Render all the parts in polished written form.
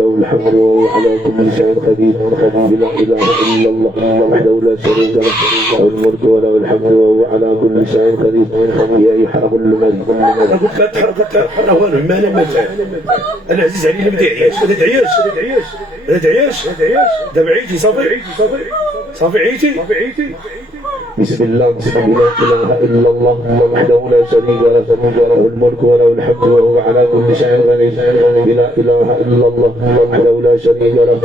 له الحمد وهو على كل شيء قدير لا اله الا الله وحده لا شريك له له الملك وله الحمد وهو على كل شيء قدير يا ايها كل من انا قلت لا تحرك والو ما انا انا عزيز علي ما تعياش ما تعياش دابا عيتي صافي عيتي بسم الله لا اله الا الله وحده لا شريك له له الملك وله الحمد وهو على كل شيء قدير لا اله الا الله وحده لا شريك له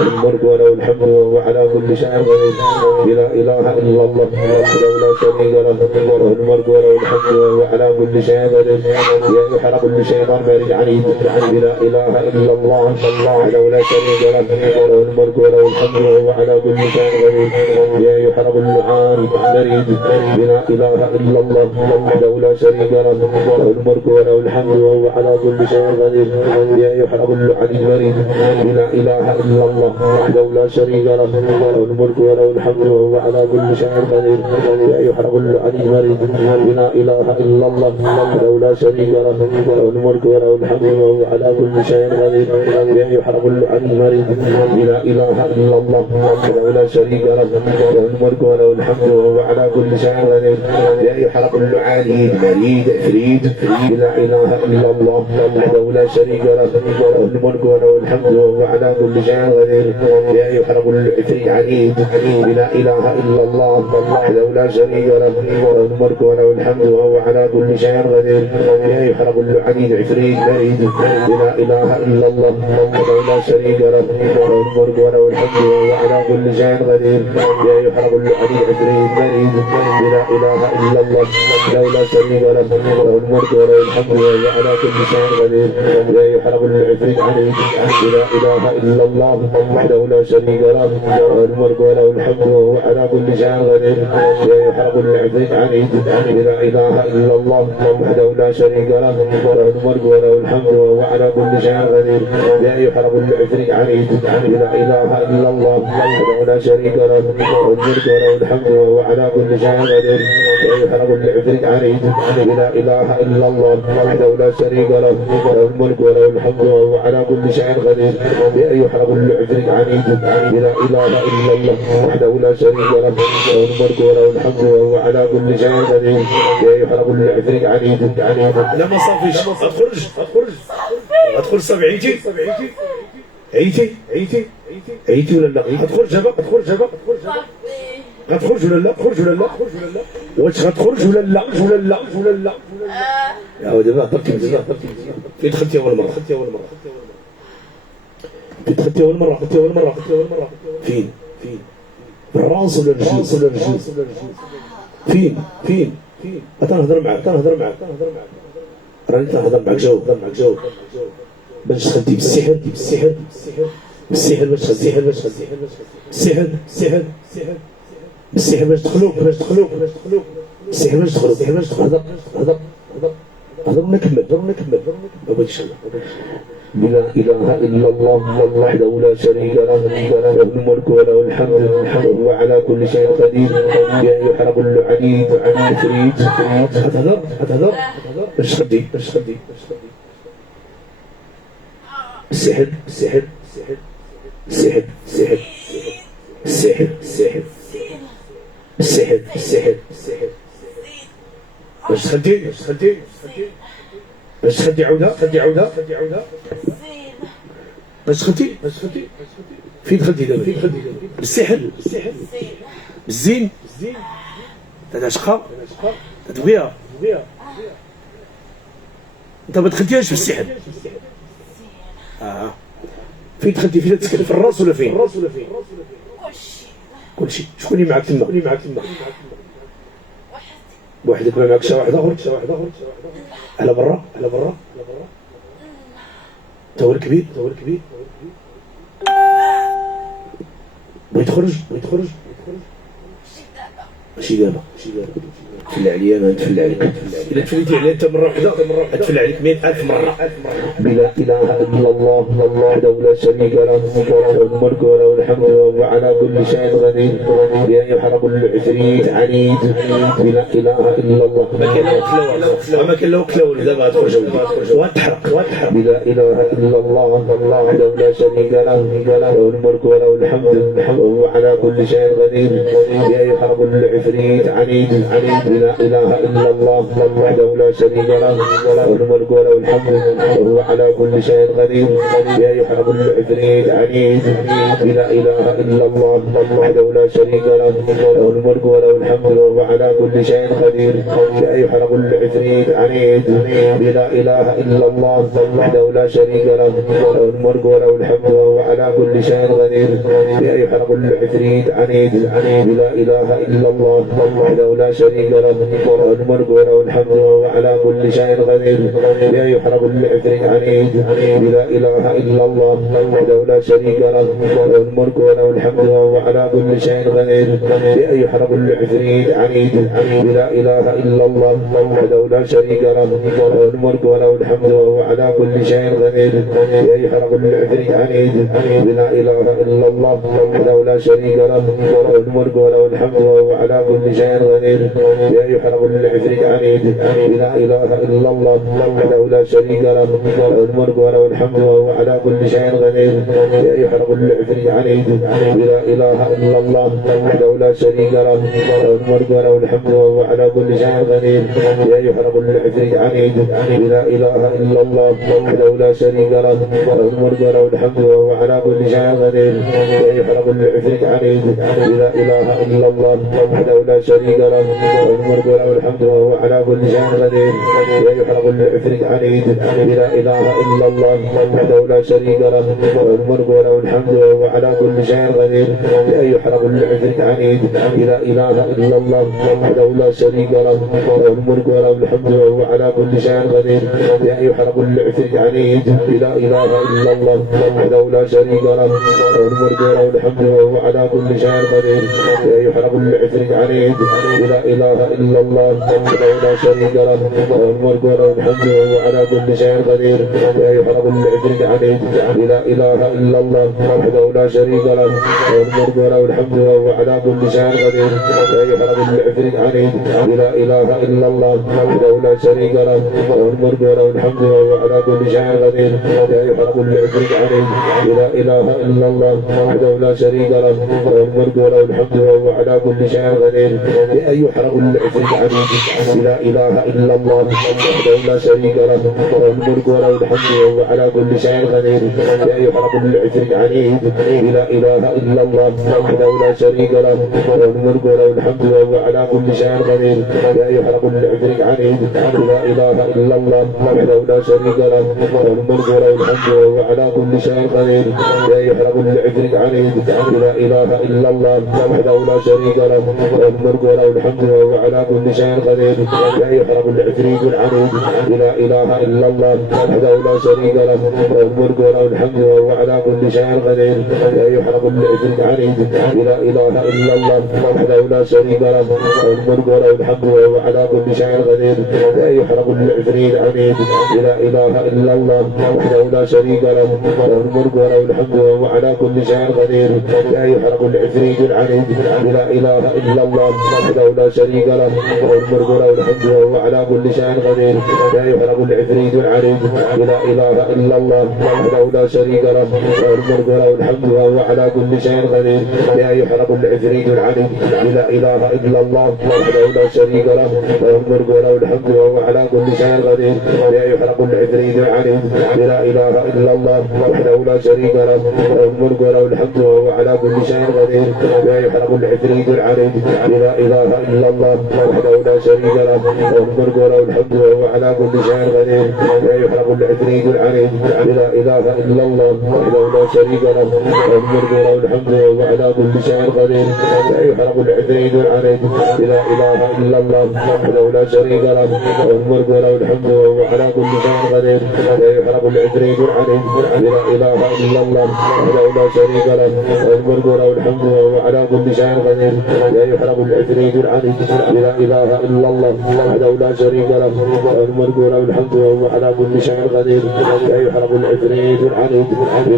الملك وله الحمد وهو على كل شيء قدير لا اله الا الله وحده لا شريك له الملك وله الحمد وهو على كل شيء قدير يا يحرق كل شيطان مارد عنيد لا اله الا الله وحده لا شريك له الملك وله الحمد وهو على كل شيء قدير يا يحرق كل عان مريد لا اله الا الله وحده لا شريك له الملك وله الحمد وهو على كل شيء قدير يا يحرق كل عن مريد لا اله الا الله وحده لا شريك له الملك وله الحمد وهو على كل شيء قدير يا يحرق كل عن مريد لا اله الا الله وحده لا شريك له الملك وله الحمد وهو على كل شيء قدير يا يحرق كل عن مريد لا اله الا الله وحده لا شريك له الملك وله الحمد وهو على كل شيء قدير يا يحرق كل عالي مريد فريد لا اله الا الله وحده لا شريك له الملك وله الحمد وهو على كل شيء قدير يا يحرق كل عفريت عنيد لا اله الا الله وحده لا شريك له الملك وله الحمد وهو على كل شيء قدير يا يحرق كل عنيد عفريت مريد لا اله الا الله وحده لا شريك له الملك وله الحمد وهو على كل شيء قدير يا يحرق كل عنيد عفريت مريد لا اله الا الله وحده لا شريك له الملك وله الحمد وهو على كل شيء قدير يا يحرق كل عفريت عنيد لا اله الا الله وحده لا شريك له الملك وله الحمد وهو على كل شيء قدير يا يحرق كل عفريت عنيد لا اله الا الله وحده لا شريك له الملك وله الحمد وهو على كل شيء قدير يا يحرق كل عفريت عنيد لا اله الا الله وحده لا شريك له الملك وله الحمد وهو على كل شيء قدير يا يحرق كل عفريت عنيد لا اله الا الله وحده لا شريك له الملك وله الحمد وهو على كل شيء قدير يا يحرق كل عفريت عنيد لا اله الا الله وحده لا شريك له الملك وله الحمد وهو على كل شيء قدير يا يحرق كل عفريت عنيد لا ما صافيش ادخل صافي عيتي ولا لا غتخرج دابا غتخرج ولا لا واش غتخرج ولا لا يا دابا هضرتي فين دخلتي اول مره فين بالراس ولا الجوز فين تنهضر معاك راني تنهضر معاك جاوب باش تخدي بالسحر باش تخدي بالسحر باش تدخلوك السحر باش تدخلوك هضر نكمل ما بغيتش لا اله الا الله وحده لا شريك له الملك وله الحمد وهو على كل شيء قدير يا يحرق كل عنيد فريد هتهضر باش تخدي السحر باش تخدي عودة باش تخدي فين دخلتي دابا بالسحر بالزين تتعشقها تدويها انت ما دخلتيهاش بالسحر فين دخلتي فين تسكن في الراس ولا فين كلشي شكون اللي معاك تما بوحدك ما معكش واحد اخر على برا تا هو الكبير بغيت تخرج ماشي دابا تفل عليا ما نتفل عليك الا تفليتي عليا انت مره واحده غتفل عليك 100,000 مره. بلا اله الا الله وحده لا شريك له له الملك وله الحمد وهو على كل شيء قدير يا ايها كل عفريت عنيد بلا اله الا الله ما كان له كلاول دابا غتخرج وتحرق بلا اله الا الله وحده لا شريك له له الملك وله الحمد وهو على كل شيء قدير يا ايها كل عفريت عنيد لا اله الا الله وحده لا شريك له له الملك وله الحمد وهو على كل شيء قدير يا ايها كل عفريت عنيد لا اله الا الله وحده لا شريك له له الملك وله الحمد وهو على كل شيء قدير يا ايها كل عفريت عنيد لا اله الا الله وحده لا شريك له له الملك وله الحمد وهو على كل شيء قدير يا ايها كل عفريت عنيد لا اله الا الله وحده لا شريك له له الملك وله الحمد وهو على كل شيء قدير يا ايها كل عفريت عنيد لا اله الا الله وحده لا شريك له له الملك وله الحمد وهو على كل شيء قدير يا ايها كل عفريت عنيد لا اله الا الله وحده لا شريك له له الملك وله الحمد وهو على كل شيء قدير يا ايها كل عفريت عنيد لا اله الا الله وحده لا شريك له له الملك وله الحمد وهو على كل شيء قدير يا ايها كل عفريت عنيد لا اله الا الله وحده لا شريك له له الملك وله الحمد وهو على كل شيء قدير يا ايها كل عفريت عنيد لا اله الا الله وحده لا شريك له له الملك وله الحمد وهو على كل شيء قدير يا ايها كل عفريت عنيد لا اله الا الله وحده لا شريك له له الملك وله الحمد وهو على كل شيء قدير يا ايها كل عفريت عنيد لا اله الا الله وحده لا شريك له له الملك وله الحمد وهو على كل شيء قدير يا ايها كل عفريت عنيد لا اله الا الله وحده لا شريك له له الملك وله الحمد وهو على كل شيء قدير يا ايها كل عفريت عنيد لا اله الا الله وحده لا شريك له له الملك وله الحمد وهو على كل شيء قدير يا ايها كل عفريت عنيد لا اله الا الله وحده لا شريك له له الملك وله الحمد وهو على كل شيء قدير يا ايها كل عفريت عنيد لا اله الا الله وحده لا شريك له له الملك وله الحمد وهو على كل شيء قدير يا ايها كل عفريت عنيد لا اله الا الله وحده لا شريك له له الملك وله الحمد وهو على كل شيء قدير يا ايها كل عفريت عنيد لا اله الا الله وحده لا شريك له له الملك وله الحمد وهو على كل شيء قدير يا ايها كل عفريت عنيد لا اله الا الله وحده لا شريك له له الملك وله الحمد وهو على كل شيء قدير يا ايها كل عفريت عنيد لا اله الا الله وحده لا شريك له له الملك وله الحمد وهو على كل شيء قدير يا ايها كل عفريت عنيد لا اله الا الله وحده لا شريك له له الملك وله الحمد وهو على كل شيء قدير يا ايها كل عفريت عنيد لا اله الا الله وحده لا شريك له له الملك وله الحمد وهو على كل شيء قدير يا ايها كل عفريت عنيد لا اله الا الله وحده لا شريك له له الملك وله الحمد وهو على كل شيء قدير يا ايها كل عفريت عنيد لا اله الا الله وحده لا شريك له له الملك وله الحمد وهو على كل شيء قدير يا ايها كل عفريت عنيد لا اله الا الله وحده لا شريك له له الملك وله الحمد وهو على كل شيء قدير يا ايها كل عفريت عنيد لا اله الا الله وحده لا شريك له له الملك وله الحمد وهو على كل شيء قدير يا ايها كل عفريت عنيد لا اله الا الله وحده لا شريك له له الملك وله الحمد وهو على كل شيء قدير يا ايها كل عفريت عنيد لا اله الا الله وحده لا شريك له له الملك وله الحمد وهو على كل شيء قدير يا ايها كل عفريت عنيد لا اله الا الله وحده لا شريك له له الملك وله الحمد وهو على كل شيء قدير يا ايها كل عفريت عنيد لا اله الا الله وحده لا شريك له له الملك وله الحمد وهو على كل شيء قدير يا ايها كل عفريت عنيد لا اله الا الله وحده لا شريك له له الملك وله الحمد وهو على كل شيء قدير يا ايها كل عفريت عنيد لا اله الا الله وحده لا شريك له له الملك وله الحمد وهو على كل شيء قدير يا ايها كل عفريت عنيد لا اله الا الله وحده لا شريك له له الملك وله الحمد وهو على كل شيء قدير يا ايها كل عفريت عنيد لا اله الا الله وحده لا شريك له له الملك وله الحمد وهو على كل شيء قدير يا ايها يحرم العفريت العليم لا إله إلا الله وحده لا شريك له له الملك وله الحمد وهو على كل شيء قدير لا يحرم العفريت العليم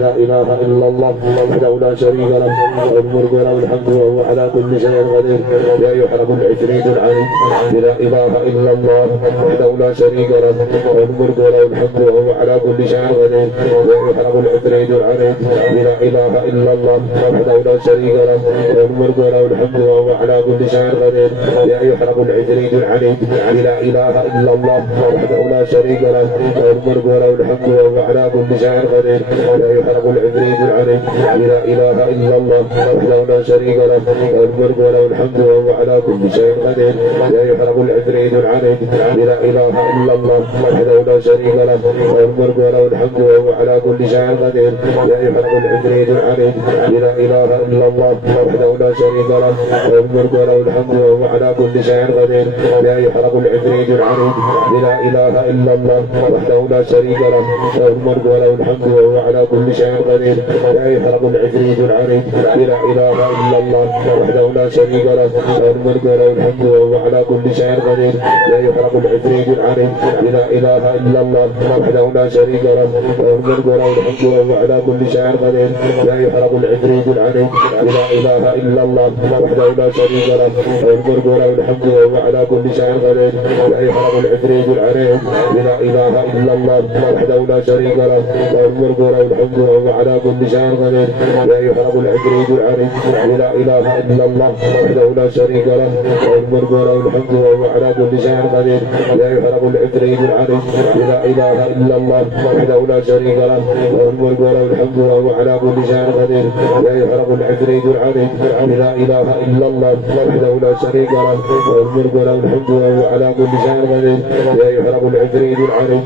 لا إله إلا الله وحده لا شريك له له الملك وله الحمد وهو على كل شيء قدير لا يحرم العفريت العليم لا إله إلا الله وحده لا شريك له له الملك وله الحمد وهو على كل شيء قدير لا يحرم العفريت العليم لا إله إلا الله وحده لا شريك له له الملك وله الحمد وهو على كل شيء قدير لا يحرم العفريت العليم لا إله إلا الله وحده لا شريك له له الملك وله الحمد وهو على كل شيء قدير لا يحرم العفريت العليم لا إله إلا الله وحده لا شريك له له الملك وله الحمد وهو على كل شيء قدير لا يحرم العفريت العليم لا إله إلا الله وحده لا شريك له له الملك وله الحمد وهو على كل شيء قدير لا يحرم العفريت العليم لا إله إلا الله وحده لا شريك له له الملك وله الحمد وهو على كل شيء قدير لا يحرم العفريت العليم لا إله إلا الله وحده لا شريك له له الملك وله الحمد وهو على كل شيء قدير لا يحرم العفريت العليم لا إله إلا الله وحده لا شريك له له الملك وله الحمد وهو على كل شيء قدير لا يحرم العفريت العليم لا إله إلا الله وحده لا شريك له له الملك وله الحمد وهو على كل شيء قدير لا يحرم العفريت العليم لا إله إلا الله وحده لا شريك له له الملك وله الحمد وهو على كل شيء قدير لا يحرم العفريت العليم لا إله إلا الله وحده لا شريك له له الملك وله الحمد وهو على كل شيء قدير لا يحرم العفريت العليم لا إله إلا الله وحده لا شريك له له الملك وله الحمد وهو على كل شيء قدير لا يحرم العفريت العليم لا إله إلا الله وحده لا شريك له له الملك وله الحمد وهو على كل شيء قدير لا يحرم العفريت العليم لا إله إلا الله وحده لا شريك له له الملك وله الحمد وهو على كل شيء قدير لا يحرم العفريت العليم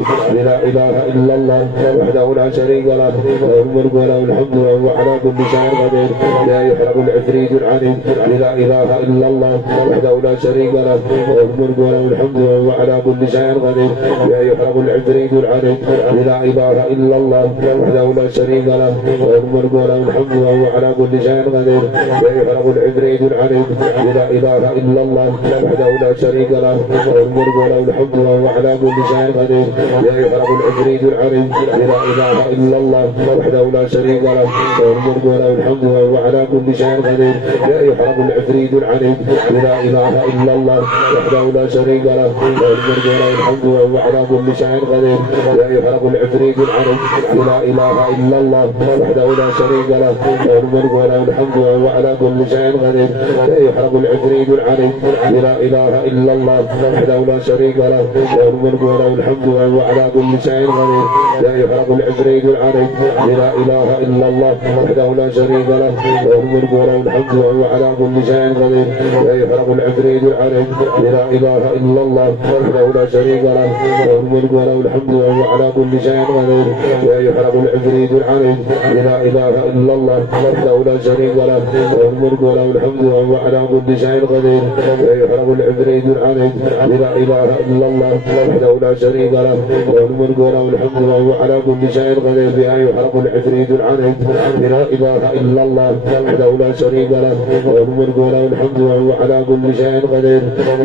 لا إله إلا الله وحده لا شريك له له الملك وله الحمد وهو على كل شيء قدير لا يحرم العفريت العليم لا إله إلا الله وحده لا شريك له له الملك وله الحمد وهو على كل شيء قدير لا يحرم العفريت العليم لا إله إلا الله وحده لا شريك له له الملك وله الحمد وهو على كل شيء قدير لا يحرم العفريت العليم لا إله إلا الله وحده لا شريك له له الملك وله الحمد وهو على كل شيء قدير لا يحرم العفريت العليم لا إله إلا الله وحده لا شريك له له الملك وله الحمد وهو على كل شيء قدير لا يحرم العفريت العليم لا إله إلا الله وحده لا شريك له له الملك وله الحمد وهو على كل شيء قدير لا يحرم العفريت العليم لا إله إلا الله وحده لا شريك له له الملك وله الحمد وهو على كل شيء قدير لا يحرم العفريت العليم لا إله إلا الله وحده لا شريك له له الملك وله الحمد وهو على كل شيء قدير لا يحرم العفريت العليم لا إله إلا الله وحده لا شريك له له الملك وله الحمد وهو على كل شيء قدير لا يحرم العفريت العليم لا إله إلا الله وحده لا شريك له له الملك وله الحمد وهو على كل شيء قدير لا يحرم العفريت العليم لا إله إلا الله وحده لا شريك له له الملك وله الحمد وهو على كل شيء قدير لا يحرم العفريت العليم لا إله إلا الله وحده لا شريك له له الملك وله الحمد وهو على كل شيء قدير لا يحرم العفريت العليم لا إله إلا الله وحده لا شريك له له الملك وله الحمد وهو على كل شيء قدير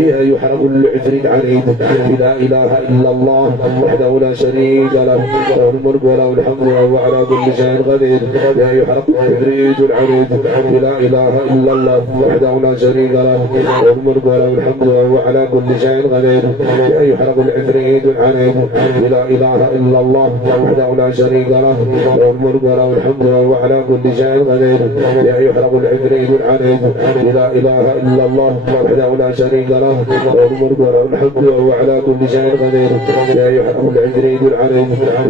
لا يحرم العفريت العليم لا إله إلا الله وحده لا شريك له له الملك وله الحمد وهو على كل شيء قدير لا يحرم العفريت العليم لا إله إلا الله وحده لا شريك له له الملك وله الحمد وهو على كل شيء قدير لا يحرم العفريت العليم لا إله إلا الله وحده لا شريك له له الملك وله الحمد وهو على كل شيء قدير لا يحرم العفريت العليم لا إله إلا الله وحده لا شريك له له الملك وله الحمد وهو على كل شيء قدير لا يحرم العفريت العليم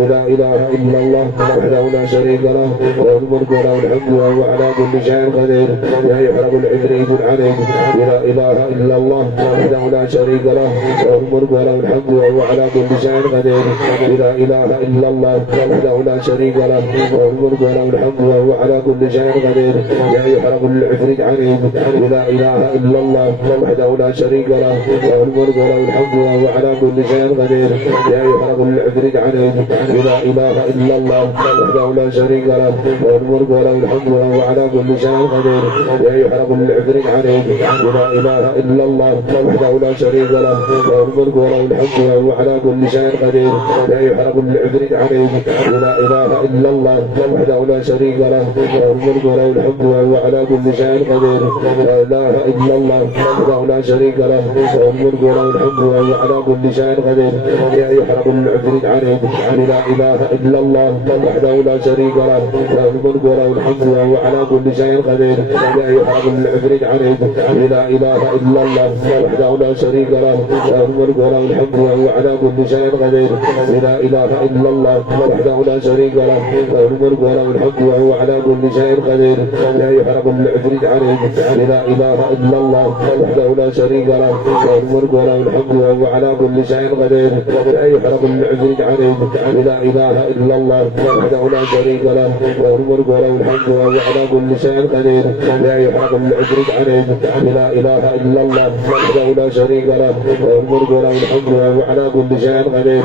لا إله إلا الله وحده لا شريك له له الملك وله الحمد وهو على كل شيء قدير لا يحرم العفريت العليم لا إله إلا الله وحده لا شريك له له الملك وله الحمد وهو على كل شيء قدير لا إله إلا الله وحده لا شريك له له الملك وله الحمد وهو على كل شيء قدير لا يحرم العفريت العليم لا إله إلا الله وحده لا شريك له له الملك وله الحمد وهو على كل شيء قدير لا يحرم العفريت العليم لا إله إلا الله وحده لا شريك له له الملك وله الحمد وهو على كل شيء قدير لا يحرم العفريت عليم لا إله إلا الله وحده لا شريك له له الملك وله الحمد وهو على كل شيء قدير لا يحرم العفريت عليه لا إله إلا الله وحده لا شريك له له الملك وله الحمد وهو على كل شيء قدير لا إله إلا الله وحده لا شريك له له الملك وله الحمد وهو على كل شيء قدير لا يحرم العفريت عليه لا إله إلا الله وحده لا شريك له له الملك وله الحمد وهو على كل شيء قدير لا يحرم العفريت عليه لا إله إلا الله وحده لا شريك له له الملك وله الحمد وهو على كل شيء قدير لا إله إلا الله وحده لا شريك له له الملك وله الحمد وهو على كل شيء قدير لا يحرم العفريت عليه لا إله إلا الله وحده لا شريك له له الملك وله الحمد وهو على كل شيء قدير لا يحرم العفريت عليه لا إله إلا الله وحده لا شريك له له الملك وله الحمد وهو على كل شيء قدير لا يحرم العفريت عليه لا إله إلا الله وحده لا شريك له له الملك وله الحمد وهو على كل شيء قدير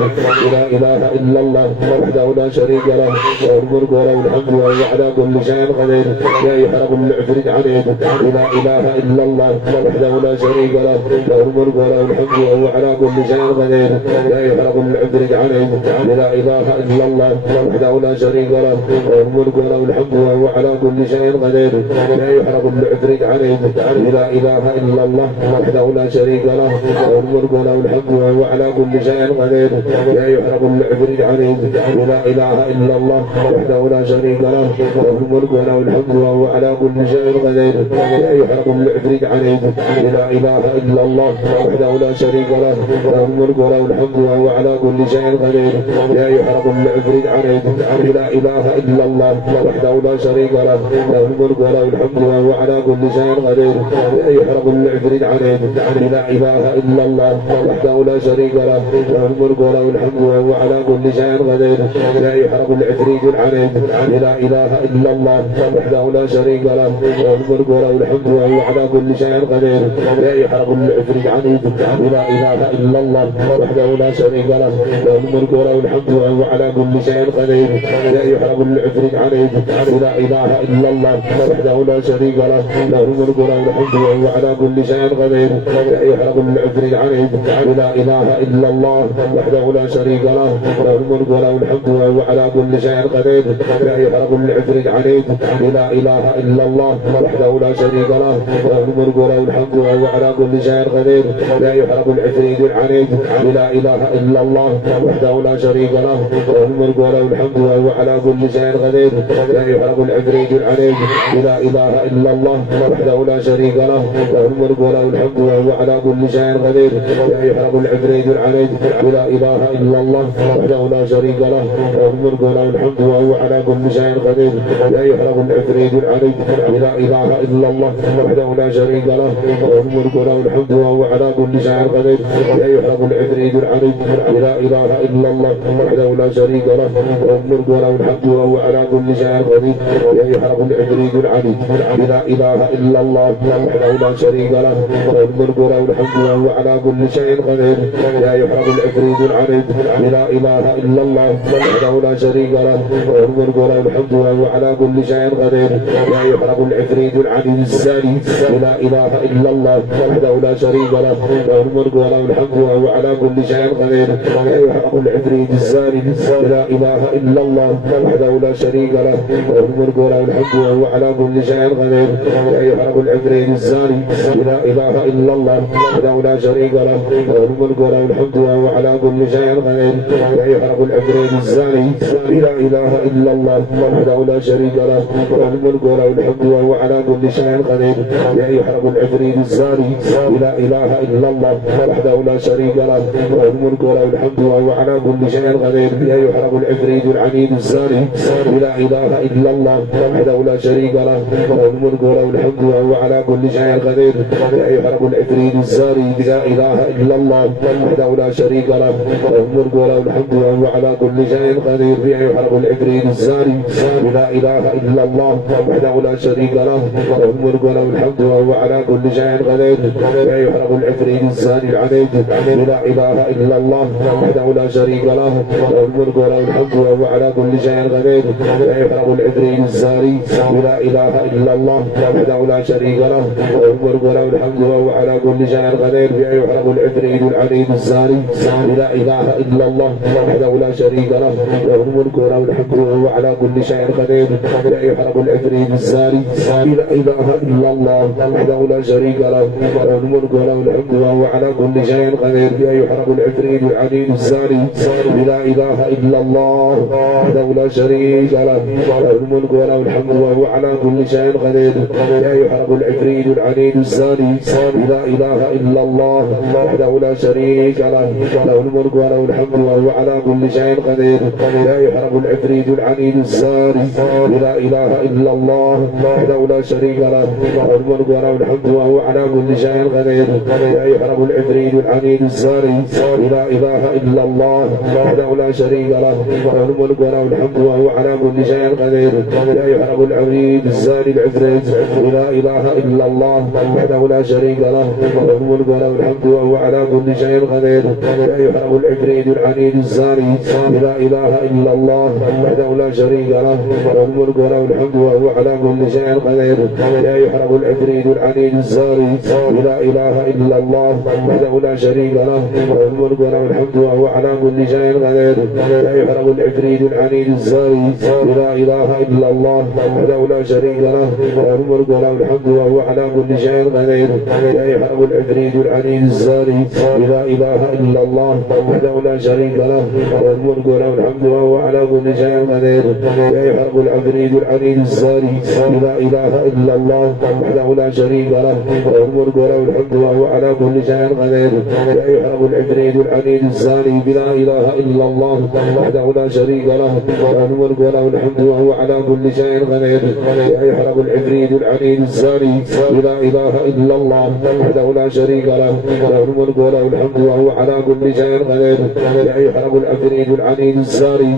لا إله إلا الله وحده لا شريك له له الملك وله الحمد وهو على كل شيء قدير لا يحرم العفريت عليه لا إله إلا الله وحده لا شريك له له الملك وله الحمد وهو على كل شيء قدير لا يحرم العفريت عليه لا إله إلا الله وحده لا شريك له له الملك وله الحمد وهو على كل شيء قدير لا يحرم العفريت عليه لا إله إلا الله وحده لا شريك له له الملك وله الحمد وهو على كل شيء قدير لا يحرم العفريت عليه لا إله إلا الله وحده لا شريك له له الملك وله الحمد وهو على كل شيء قدير لا يحرم العفريت عليه لا إله إلا الله وحده لا شريك له له الملك وله الحمد وهو على كل شيء قدير لا يحرم العفريت عليه لا إله إلا الله وحده لا شريك له له الملك وله الحمد وهو على كل شيء قدير لا يحرم العفريت عليه لا إله إلا الله وحده لا شريك له له الملك وله الحمد وهو على كل شيء قدير لا يحرم العفريت عليه لا إله إلا الله وحده لا شريك له له الملك وله الحمد وهو على كل شيء قدير لا يحرم العفريت عليه لا إله إلا الله وحده لا شريك له له الملك وله الحمد وهو على كل شيء قدير لا يحرم العفريت عليه لا إله إلا الله وحده لا شريك له له الملك وله الحمد وهو على كل شيء قدير لا يحرم العفريت عليه لا إله إلا الله وحده لا شريك له له الملك وله الحمد وهو على كل شيء قدير لا يحرم العفريت عليه لا إله إلا الله وحده لا شريك له له الملك وله الحمد وهو على كل شيء قدير لا يحرم العفريت عليه لا إله إلا الله وحده لا شريك له له الملك وله الحمد وهو على كل شيء قدير لا يحرم العفريت عليه لا إله إلا الله وحده لا شريك له له الملك وله الحمد وهو على كل شيء قدير لا يحرم العفريت عليه لا إله إلا الله وحده لا شريك له له الملك وله الحمد وهو على كل شيء قدير لا يحرم العفريت عليه لا إله إلا الله وحده لا شريك له له الملك وله الحمد وهو على كل شيء قدير لا يحرم العفريت عليه لا إله إلا الله وحده لا شريك له له الملك وله الحمد وهو على كل شيء قدير لا يحرم العفريت عليه لا إله إلا الله وحده لا شريك له له الملك وله الحمد وهو على كل شيء قدير لا يحرم العفريت عليه لا إله إلا الله وحده لا شريك له له الملك وله الحمد وهو على كل شيء قدير لا يحرم العفريت عليه الزاني لا إله إلا الله وحده لا شريك له له الملك وله الحمد وهو على كل شيء قدير لا يحرم العفريت الزاني لا إله إلا الله وحده لا شريك له له الملك وله الحمد وهو على كل شيء قدير لا يحرم العفريت الزاني لا إله إلا الله وحده لا شريك له له الملك وله الحمد وهو على كل شيء قدير لا يحرم العفريت الزاني لا إله إلا الله وحده لا شريك له له الملك وله الحمد وهو على كل شيء قدير لا يحرم العفريت الزاني لا إله إلا الله وحده لا شريك له له الملك وله الحمد وهو على كل شيء قدير لا يحرم العفريت العنيد الزاني لا إله إلا الله وحده لا شريك له له الملك وله الحمد وهو على كل شيء قدير لا يحرم العفريت الزاني لا إله إلا الله وحده لا شريك له له الملك وله الحمد وهو على كل شيء قدير لا يحرم العفريت الزاني لا إله إلا الله وحده لا شريك له له الملك وله الحمد وهو على كل شيء قدير لا يحرم العفريت الزاني العنيد لا إله إلا الله وحده لا شريك له له الملك وله الحمد وهو على كل شيء قدير لا يحرم العفريت الزاني لا إله إلا الله وحده لا شريك له له الملك وله الحمد وهو على كل شيء قدير بأن يحرم العفريت العليم الزاني لا إله إلا الله وحده لا شريك له له الملك وله الحمد وهو على كل شيء قدير بأن يحرم العفريت الزاني لا إله إلا الله وحده لا شريك له له الملك وله الحمد وهو على كل شيء قدير بأن يحرم العفريت العليم الزاني لا إله إلا الله وحده لا شريك له له الملك وله الحمد وهو على كل شيء قدير لا يحرم العفريت العنيد الزاني لا إله إلا الله وحده لا شريك له له الملك وله الحمد وهو على كل شيء قدير لا يحرم العفريت العنيد الزاني لا إله إلا الله وحده لا شريك له له الملك وله الحمد وهو على كل شيء قدير لا يحرم العفريت العنيد الزاني لا إله إلا الله وحده لا شريك له له الملك وله الحمد وهو على كل شيء قدير لا يحرم العفريت الزاني العفريت لا إله إلا الله وحده لا شريك له له الملك وله الحمد وهو على كل شيء قدير لا يحرم العفريت العنيد الزاني لا إله إلا الله وحده لا شريك له له الملك وله الحمد وهو على كل شيء قدير لا يحرم العفريت العنيد الزاني لا إله إلا الله وحده لا شريك له له الملك وله الحمد وهو على كل شيء قدير لا يحرم العفريت العنيد الزاني لا إله إلا الله وحده لا شريك له له الملك وله الحمد وهو على كل شيء قدير لا يحرم العفريت العنيد الزاني لا إله إلا الله وحده لا شريك له له الملك وله الحمد وهو على كل شيء قدير لا يحرم العفريت العنيد الزاني لا إله إلا الله وحده لا شريك له له الملك وله الحمد وهو على كل شيء قدير لا يحرم العفريت العنيد الزاني لا إله إلا الله وحده لا شريك له له الملك وله الحمد وهو على كل شيء قدير لا يحرم العفريت العنيد الزاني لا إله إلا الله وحده لا شريك له له الملك وله الحمد وهو على كل شيء قدير لا يحرم العفريت العنيد الزاني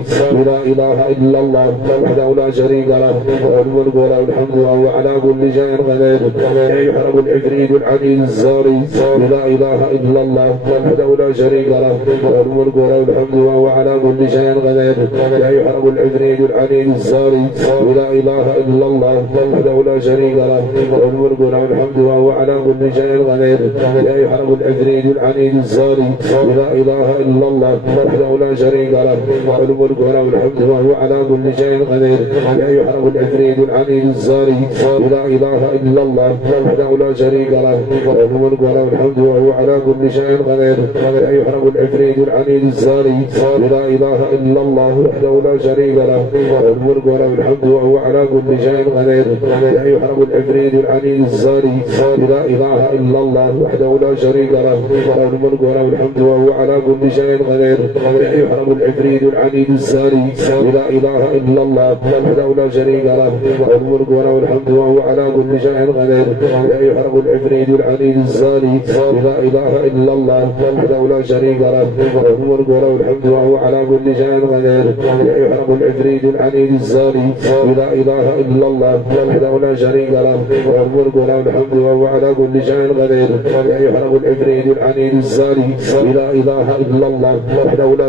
لا إله إلا الله وحده لا شريك له له الملك وله الحمد وهو على كل شيء قدير لا يحرم العفريت العنيد الزاني لا إله إلا الله وحده لا شريك له له الملك وله الحمد وهو على كل شيء قدير لا يحرم العفريت العنيد الزاني لا إله إلا الله وحده لا شريك له له الملك وله الحمد وهو على كل شيء قدير لا يحرم العفريت العنيد الزاني لا إله إلا الله وحده لا شريك له له الملك وله الحمد وهو على كل شيء قدير لا يحرم العفريت العنيد الزاني لا إله إلا الله وحده لا شريك له له الملك وله الحمد وهو على كل شيء قدير لا يحرم العفريت العنيد الزاني لا إله إلا الله وحده لا شريك له له الملك وله الحمد وهو على كل شيء قدير لا يحرم العفريت العنيد الزاني لا إله إلا الله وحده لا شريك له له الملك وله الحمد وهو على كل شيء قدير لا يحرم العفريت العنيد الزاني لا إله إلا الله وحده لا شريك له له الملك وله الحمد وهو على كل شيء قدير لا يحرم العفريت العنيد الزاني لا إله إلا الله وحده لا شريك له له الملك وله الحمد وهو على كل شيء قدير لا يحرم العفريت العنيد الزاني لا إله إلا الله وحده لا شريك له له الملك وله الحمد وهو على كل شيء قدير لا يحرم العفريت العنيد الزاني لا إله إلا الله وحده لا شريك له له الملك وله الحمد وهو على كل شيء قدير لا يحرم العفريت العنيد الزاني لا إله إلا الله وحده لا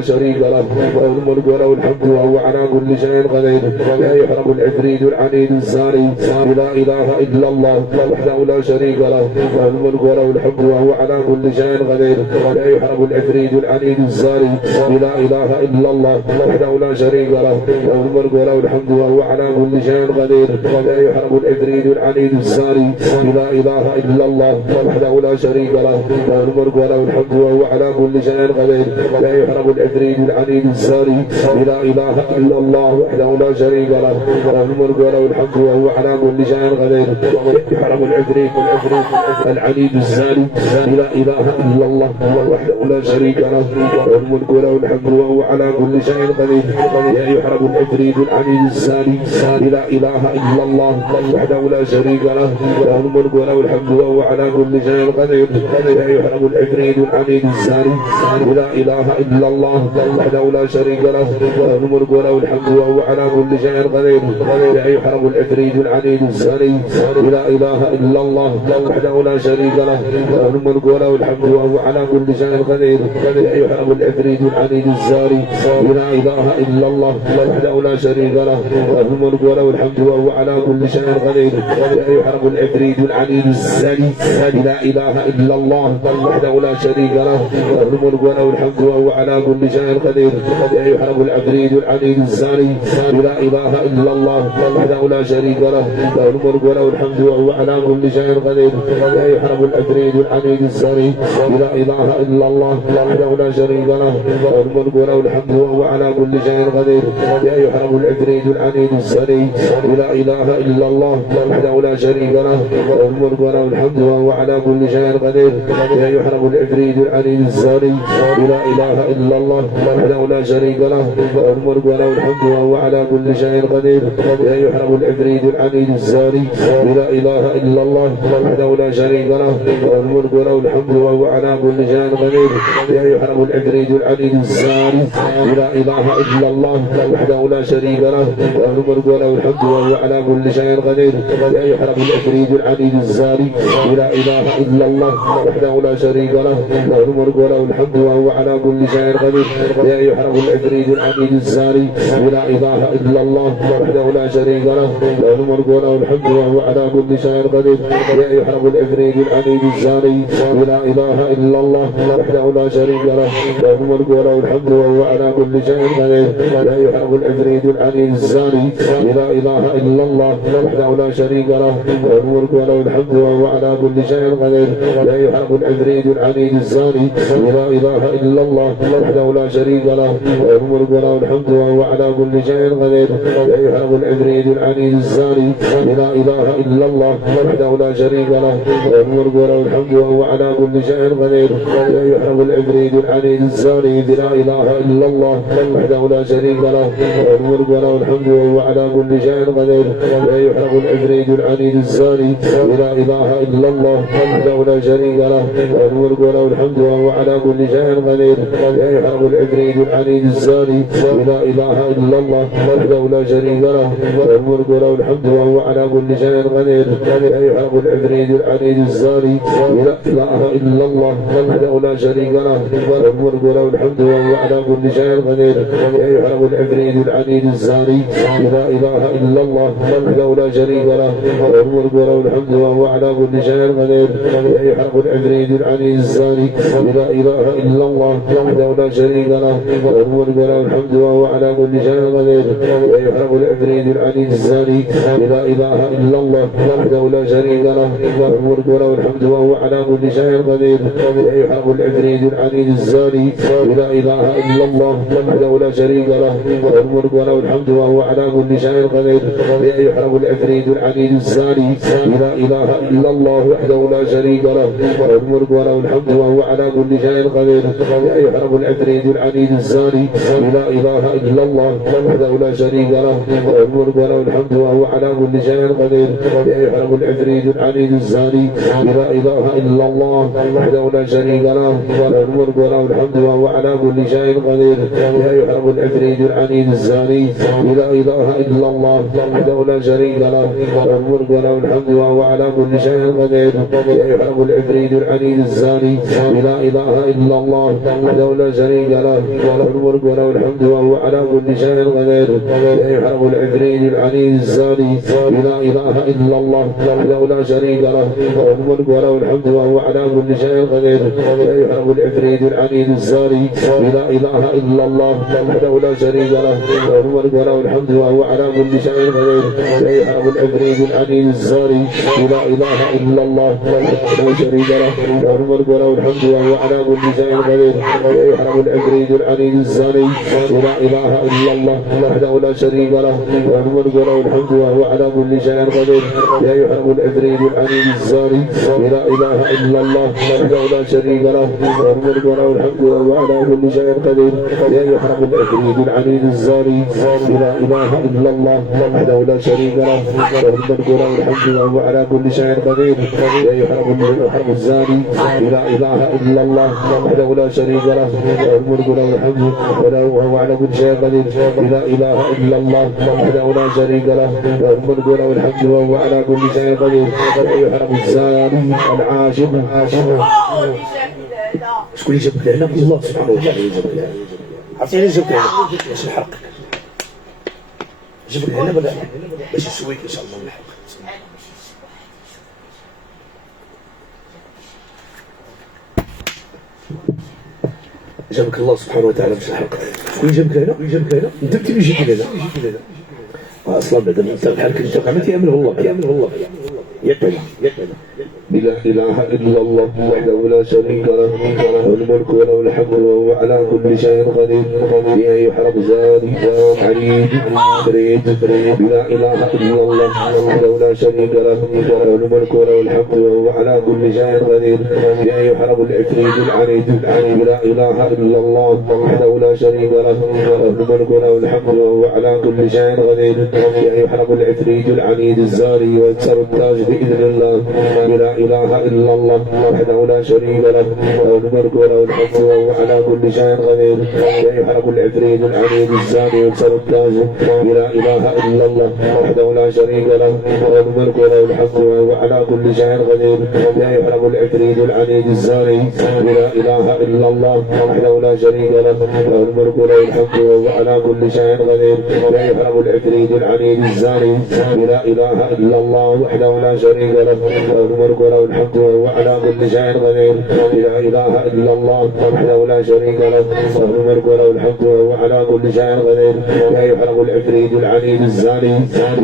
شريك له له الملك وله الحمد وهو على كل شيء قدير لا يحرم العفريت العنيد الزاني لا إله إلا الله وحده لا شريك له له الملك وله الحمد وهو على كل شيء قدير لا يحرم العفريت العنيد الزاني لا إله إلا الله وحده لا شريك له له الملك وله الحمد وهو على كل شيء قدير لا يحرم العفريت العنيد الزاني لا إله إلا الله وحده لا شريك له له الملك وله الحمد وهو على كل شيء قدير لا يحرم العفريت العنيد الزاني لا إله إلا الله وحده لا شريك له له الملك وله الحمد وهو على كل شيء قدير يحرم العفريت العنيد الزاني لا إله إلا الله وحده لا شريك له له الملك وله الحمد وهو على كل شيء قدير لا يحرم العفريت العنيد الزاني لا إله إلا الله وحده لا شريك له له الملك وله الحمد وهو على كل شيء قدير لا يحرم العفريت العنيد الزاني لا إله إلا الله وحده لا شريك له له الملك وله الحمد وهو على كل شيء قدير لا يحرم العفريت العنيد الزاني لا إله إلا الله وحده لا شريك له له الملك وله الحمد وهو على كل شيء قدير لا يحرم العفريت العلي الزاري لا إله إلا الله وحده لا شريك له له الملك وله الحمد وهو على كل شيء قدير لا يحرم العفريت العلي الزاري لا إله إلا الله وحده لا شريك له له الملك وله الحمد وهو على كل شيء قدير لا يحرم العفريت العلي الزاري لا إله إلا الله وحده لا شريك له له الملك وله الحمد وهو على كل شيء قدير لا يحرم العفريت العلي الزاري لا إله إلا الله وحده لا شريك له له الملك وله الحمد وهو على كل شيء قدير لا يحرم العفريت العلي الزاري لا إله إلا الله وحده لا شريك له له الملك وله الحمد وهو على كل شيء قدير لا يحرم العفريت العلي الزاري لا إله إلا الله وحده لا شريك له له الملك وله الحمد وهو على كل شيء قدير لا يحرم العفريت العلي الزاري لا إله إلا الله وحده لا شريك له له الملك وله الحمد وهو على كل شيء قدير لا يحرم العفريت العلي الزاري لا إله إلا الله وحده لا شريك له له الملك وله الحمد وهو على كل شيء قدير لا يحرم العفريت العلي الزاري لا إله إلا الله وحده لا شريك له له الملك وله الحمد وهو على كل شيء قدير لا يحرم العفريت العلي الزاري لا إله إلا الله وحده لا شريك له له الملك وله الحمد وهو على كل شيء قدير لا يحرم العفريت العلي الزاري لا إله إلا الله وحده لا شريك له له الملك وله الحمد وهو على كل شيء قدير لا يحرم العفريت العلي الزاري لا إله إلا الله وحده لا شريك له له الملك وله الحمد وهو على كل شيء قدير لا يحرم العفريت العلي الزاري لا إله إلا الله وحده لا شريك له له الملك وله الحمد وهو على كل شيء قدير لا يحرم العفريت العلي الزاري لا إله إلا الله وحده لا شريك له له الملك وله الحمد وهو على كل شيء قدير لا يحرم العفريت العلي الزاري لا إله إلا الله وحده لا شريك له له الملك وله الحمد وهو على كل شيء قدير لا يحرم العفريت العلي الزاري لا إله إلا الله وحده لا شريك له له الملك وله الحمد وهو على كل شيء قدير لا يحرم العفريت العلي الزاري لا إله إلا الله وحده لا شريك له له الملك وله الحمد وهو على كل شيء قدير لا يحرم العفريت العلي الزاري لا إله إلا الله وحده لا شريك له له الملك وله الحمد وهو على كل شيء قدير لا يحرم العفريت العلي الزاري لا إله إلا الله وحده لا شريك له له الملك وله الحمد وهو على كل شيء قدير لا يحرم العفريت العلي الزاري لا إله إلا الله وحده لا شريك له له الملك وله الحمد وهو على كل شيء قدير لا يحرم العفريت العلي الزاري لا إله إلا الله وحده لا شريك له له الملك وله الحمد وهو على كل شيء قدير لا يحرم العفريت العلي الزاري لا إله إلا الله وحده لا شريك له له الملك وله الحمد وهو على كل شيء قدير لا يحرم العفريت العلي الزاري لا إله إلا الله وحده لا شريك له له الملك وله الحمد وهو على كل شيء قدير لا يحرم العفريت العلي الزاري لا إله إلا الله وحده لا شريك له له الملك وله الحمد وهو على كل شيء قدير لا يحرم العفريت العلي الزاري لا إله إلا الله وحده لا شريك له له الملك وله الحمد وهو على كل شيء قدير لا يحرم العفريت العلي الزاري لا إله إلا الله وحده لا شريك له له الملك وله الحمد وهو على كل شيء قدير لا يحرم العفريت العلي الزاري لا إله إلا الله وحده لا شريك له له الملك وله الحمد وهو على كل شيء قدير لا يحرم العفريت العلي الزاري لا إله إلا الله وحده لا شريك له له الملك وله الحمد وهو على كل شيء قدير لا يحرم العفريت العلي الزاري لا إله إلا الله وحده لا شريك له له الملك وله الحمد وهو على كل شيء قدير لا يحرم العفريت العلي الزاري لا إله إلا الله وحده لا شريك له له الملك وله الحمد وهو على كل شيء قدير لا يحرم العفريت العلي الزاري لا إله إلا الله وحده لا شريك له له الملك وله الحمد وهو على كل شيء قدير لا يحرم العفريت العلي الزاري لا إله إلا الله وحده لا شريك له له الملك وله الحمد وهو على كل شيء قدير لا يحرم العفريت العلي الزاري لا إله إلا الله وحده لا شريك له له الملك وله الحمد وهو على كل شيء قدير لا يحرم الزاني لا إله إلا الله وحده لا شريك له له الملك وله الحمد وهو على كل شيء قدير لا إله إلا الله وحده لا شريك له له الملك وله الحمد وهو على كل شيء قدير لا يحرم الزاني العاشق شكون اللي جابك لهنا؟ الله سبحانه وتعالى اللي جابك لهنا. عرفتي علاش جابك لهنا؟ باش نحرقك. جابك لهنا باش نسويك ان شاء الله نحرقك. جابك الله سبحانه وتعالى باش نحرقك. شكون اللي جابك لهنا؟ انت اللي جيتي لهنا. اصلا بعدا انت بحال كنت عملت يامن والله ياك لا إله إلا الله وحده لا شريك له الملك وله الحمد وهو على كل شيء قدير بأن يحرق زادي عنيد فريد لا إله إلا الله وحده لا شريك له الملك وله الحمد وهو على كل شيء قدير بأن يحرق العفريت العنيد لا إله إلا الله وحده لا شريك له الملك وله الحمد وهو على كل شيء قدير بأن يحرق العفريت العنيد الزاري ويكسر التاج بإذن الله لا إله إلا الله وحده لا شريك له الملك وله الحمد وهو على كل شيء قدير يحرق العفريت العنيد الزاني ويكسر التاج لا إله إلا الله وحده لا شريك له الملك وله الحمد وهو على كل شيء قدير يحرق العفريت العنيد الزاني لا إله إلا الله وحده لا شريك له الملك وله الحمد وهو على كل شيء قدير يحرق العفريت العنيد الزاني لا إله إلا الله وحده لا شريك له الملك وله الحمد وهو على كل شيء قدير لا إله إلا الله وحده لا شريك له الملك وله الحمد وهو على كل شيء قدير لا يحرق العفريت العنيد الزاني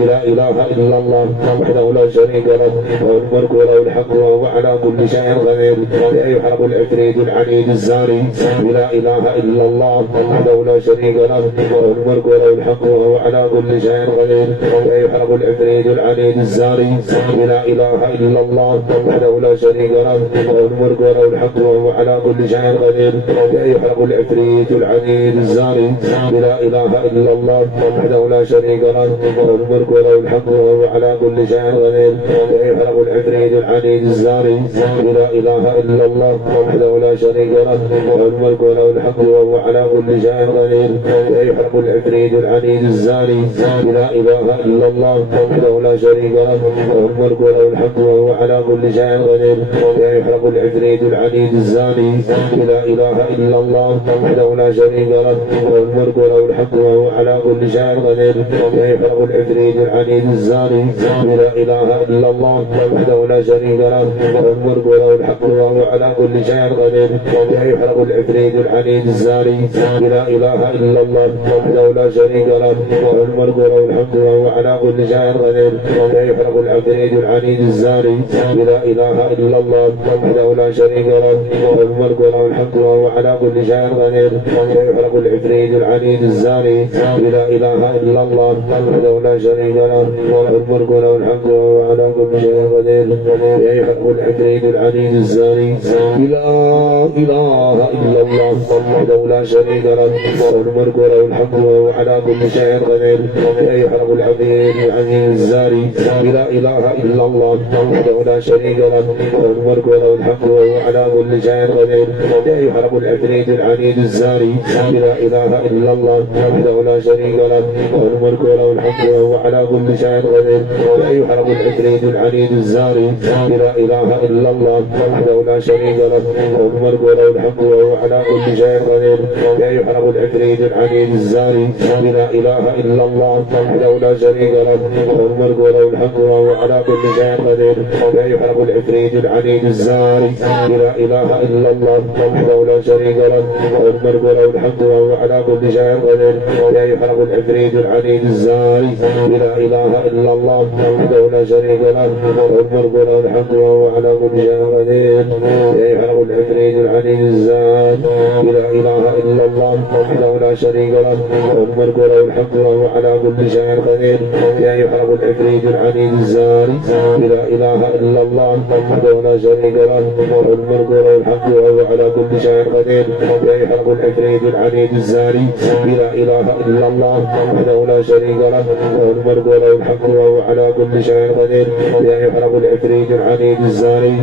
لا إله إلا الله وحده لا شريك له الملك وله الحمد وهو على كل شيء قدير لا يحرق العفريت العنيد الزاني لا إله إلا الله وحده لا شريك له الملك وله الحمد وهو على كل شيء قدير لا يحرق العفريت العنيد الزاني لا إله إلا الله وحده لا شريك له الملك وله الحمد وهو على كل شيء قدير لا يحرق العفريت العنيد الزاني لا إله إلا الله وحده لا شريك له الملك وله الحمد وهو على كل شيء قدير لا يحرق العفريت العنيد الزاني لا إله إلا الله وحده لا شريك له الملك وله الحمد وهو على كل شيء قدير لا يحرق العفريت العنيد الزاني لا إله إلا الله وحده لا شريك له الملك وله الحمد وهو على كل شيء قدير لا يحرق العفريت العنيد الزاني لا إله إلا الله وحده لا شريك له الملك وله الحمد وهو على كل شيء قدير لا يحرق العفريت العنيد الزاني لا إله إلا الله وحده لا شريك له الملك وله الحمد وهو على كل شيء قدير لا يحرق العفريت العنيد الزاني لا إله إلا الله وحده لا شريك له الملك وله الحمد وهو على كل شيء قدير لا يحرق العفريت العنيد الزاني لا إله إلا الله وحده لا شريك له الملك وله الحمد وهو على كل شيء قدير لا يحرق العفريت العنيد الزاني لا إله إلا الله وحده لا شريك له الملك وله الحمد وهو على كل شيء قدير لا يحرق العفريت العنيد الزاني لا إله إلا الله وحده لا شريك له الملك وله الحمد وهو على كل شيء قدير لا يحرق العفريت العنيد الزاني لا إله إلا الله وحده لا شريك له الملك وله الحمد وهو على كل شيء قدير لا يحرق العفريت العنيد الزاني لا إله إلا الله وحده لا شريك له الملك وله الحمد وهو على كل شيء قدير لا يحرق العفريت العنيد الزاني لا إله إلا الله وحده لا شريك له الملك وله الحمد وهو على كل شيء قدير لا يحرق العفريت العنيد الزاني لا إله إلا الله وحده لا شريك له الملك وله الحمد وهو على كل شيء قدير لا يحرق العفريت العنيد الزاني لا إله إلا الله وحده لا شريك له الملك وله الحمد وهو على كل شيء قدير لا يحرق العفريت العنيد الزاني لا إله إلا الله وحده لا شريك له الملك وله الحمد وهو على كل شيء قدير لا يحرق العفريت العنيد الزاني لا إله إلا الله وحده لا شريك له الملك وله الحمد وهو على كل شيء قدير لا يحرق العفريت العنيد الزاني لا إله إلا الله وحده لا شريك له الملك وله الحمد وهو على كل شيء قدير لا يحرق العفريت العنيد الزاني لا إله إلا الله وحده لا شريك له الملك وله الحمد وهو على كل شيء قدير لا يحرق العفريت العنيد الزاني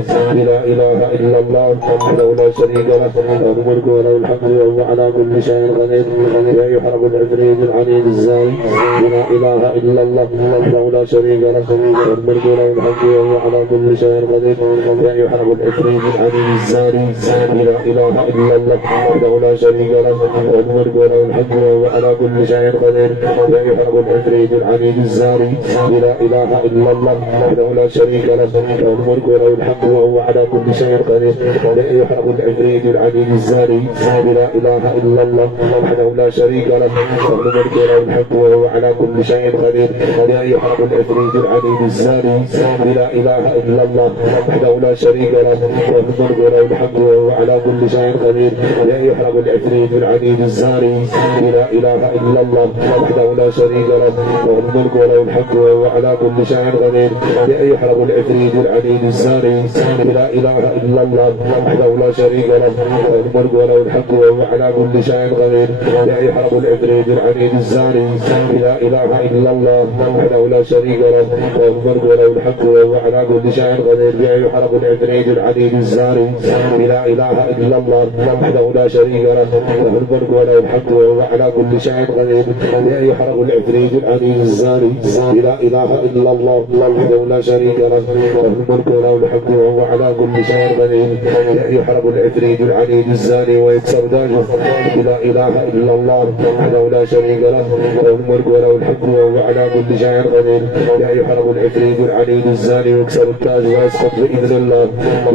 لا إله إلا الله وحده لا شريك له الملك وله الحمد وهو على كل شيء قدير لا يحرق العفريت العنيد الزاني لا إله إلا الله وحده لا شريك له الملك وله الحمد وهو على كل شيء قدير لا يحرم العفريت العليم الزاني لا إله إلا الله وحده لا شريك له له الملك وله الحمد وهو على كل شيء قدير لا يحرم العفريت العليم الزاني لا إله إلا الله وحده لا شريك له له الملك وله الحمد وهو على كل شيء قدير لا يحرم العفريت العليم الزاني لا إله إلا الله وحده لا شريك له له الملك وله الحمد وهو على كل شيء قدير لا يحرم العفريت العليم الزاني لا إله إلا الله وحده لا شريك له له الملك وله الحمد وهو على كل شيء قدير لا يحرم العفريت العليم الزاني لا إله إلا الله وحده لا شريك له له الملك وله الحمد وهو على كل شيء قدير لا يحرم العفريت العليم الزاني لا إله إلا الله وحده لا شريك له له الملك وله الحمد وهو على كل شيء قدير لا يحرم العفريت العليم الزاني لا إله إلا الله وحده لا شريك له له الملك وله الحمد وهو على كل شيء قدير لا يحرم العفريت العليم الزاني لا إله إلا الله وحده لا شريك له له الملك وله الحمد وهو على كل شيء قدير لا يحرم العفريت العليم الزاني لا إله إلا الله وحده لا شريك له له الملك وله الحمد وهو على كل شيء قدير لا يحرم العفريت العليم الزاني ويكسر داجه لا إله إلا الله وحده لا شريك له له الملك وله الحمد وهو على كل شيء قدير لا يحرم العفريت العليم الزاني ويكسر التاج ويسقط بإذن الله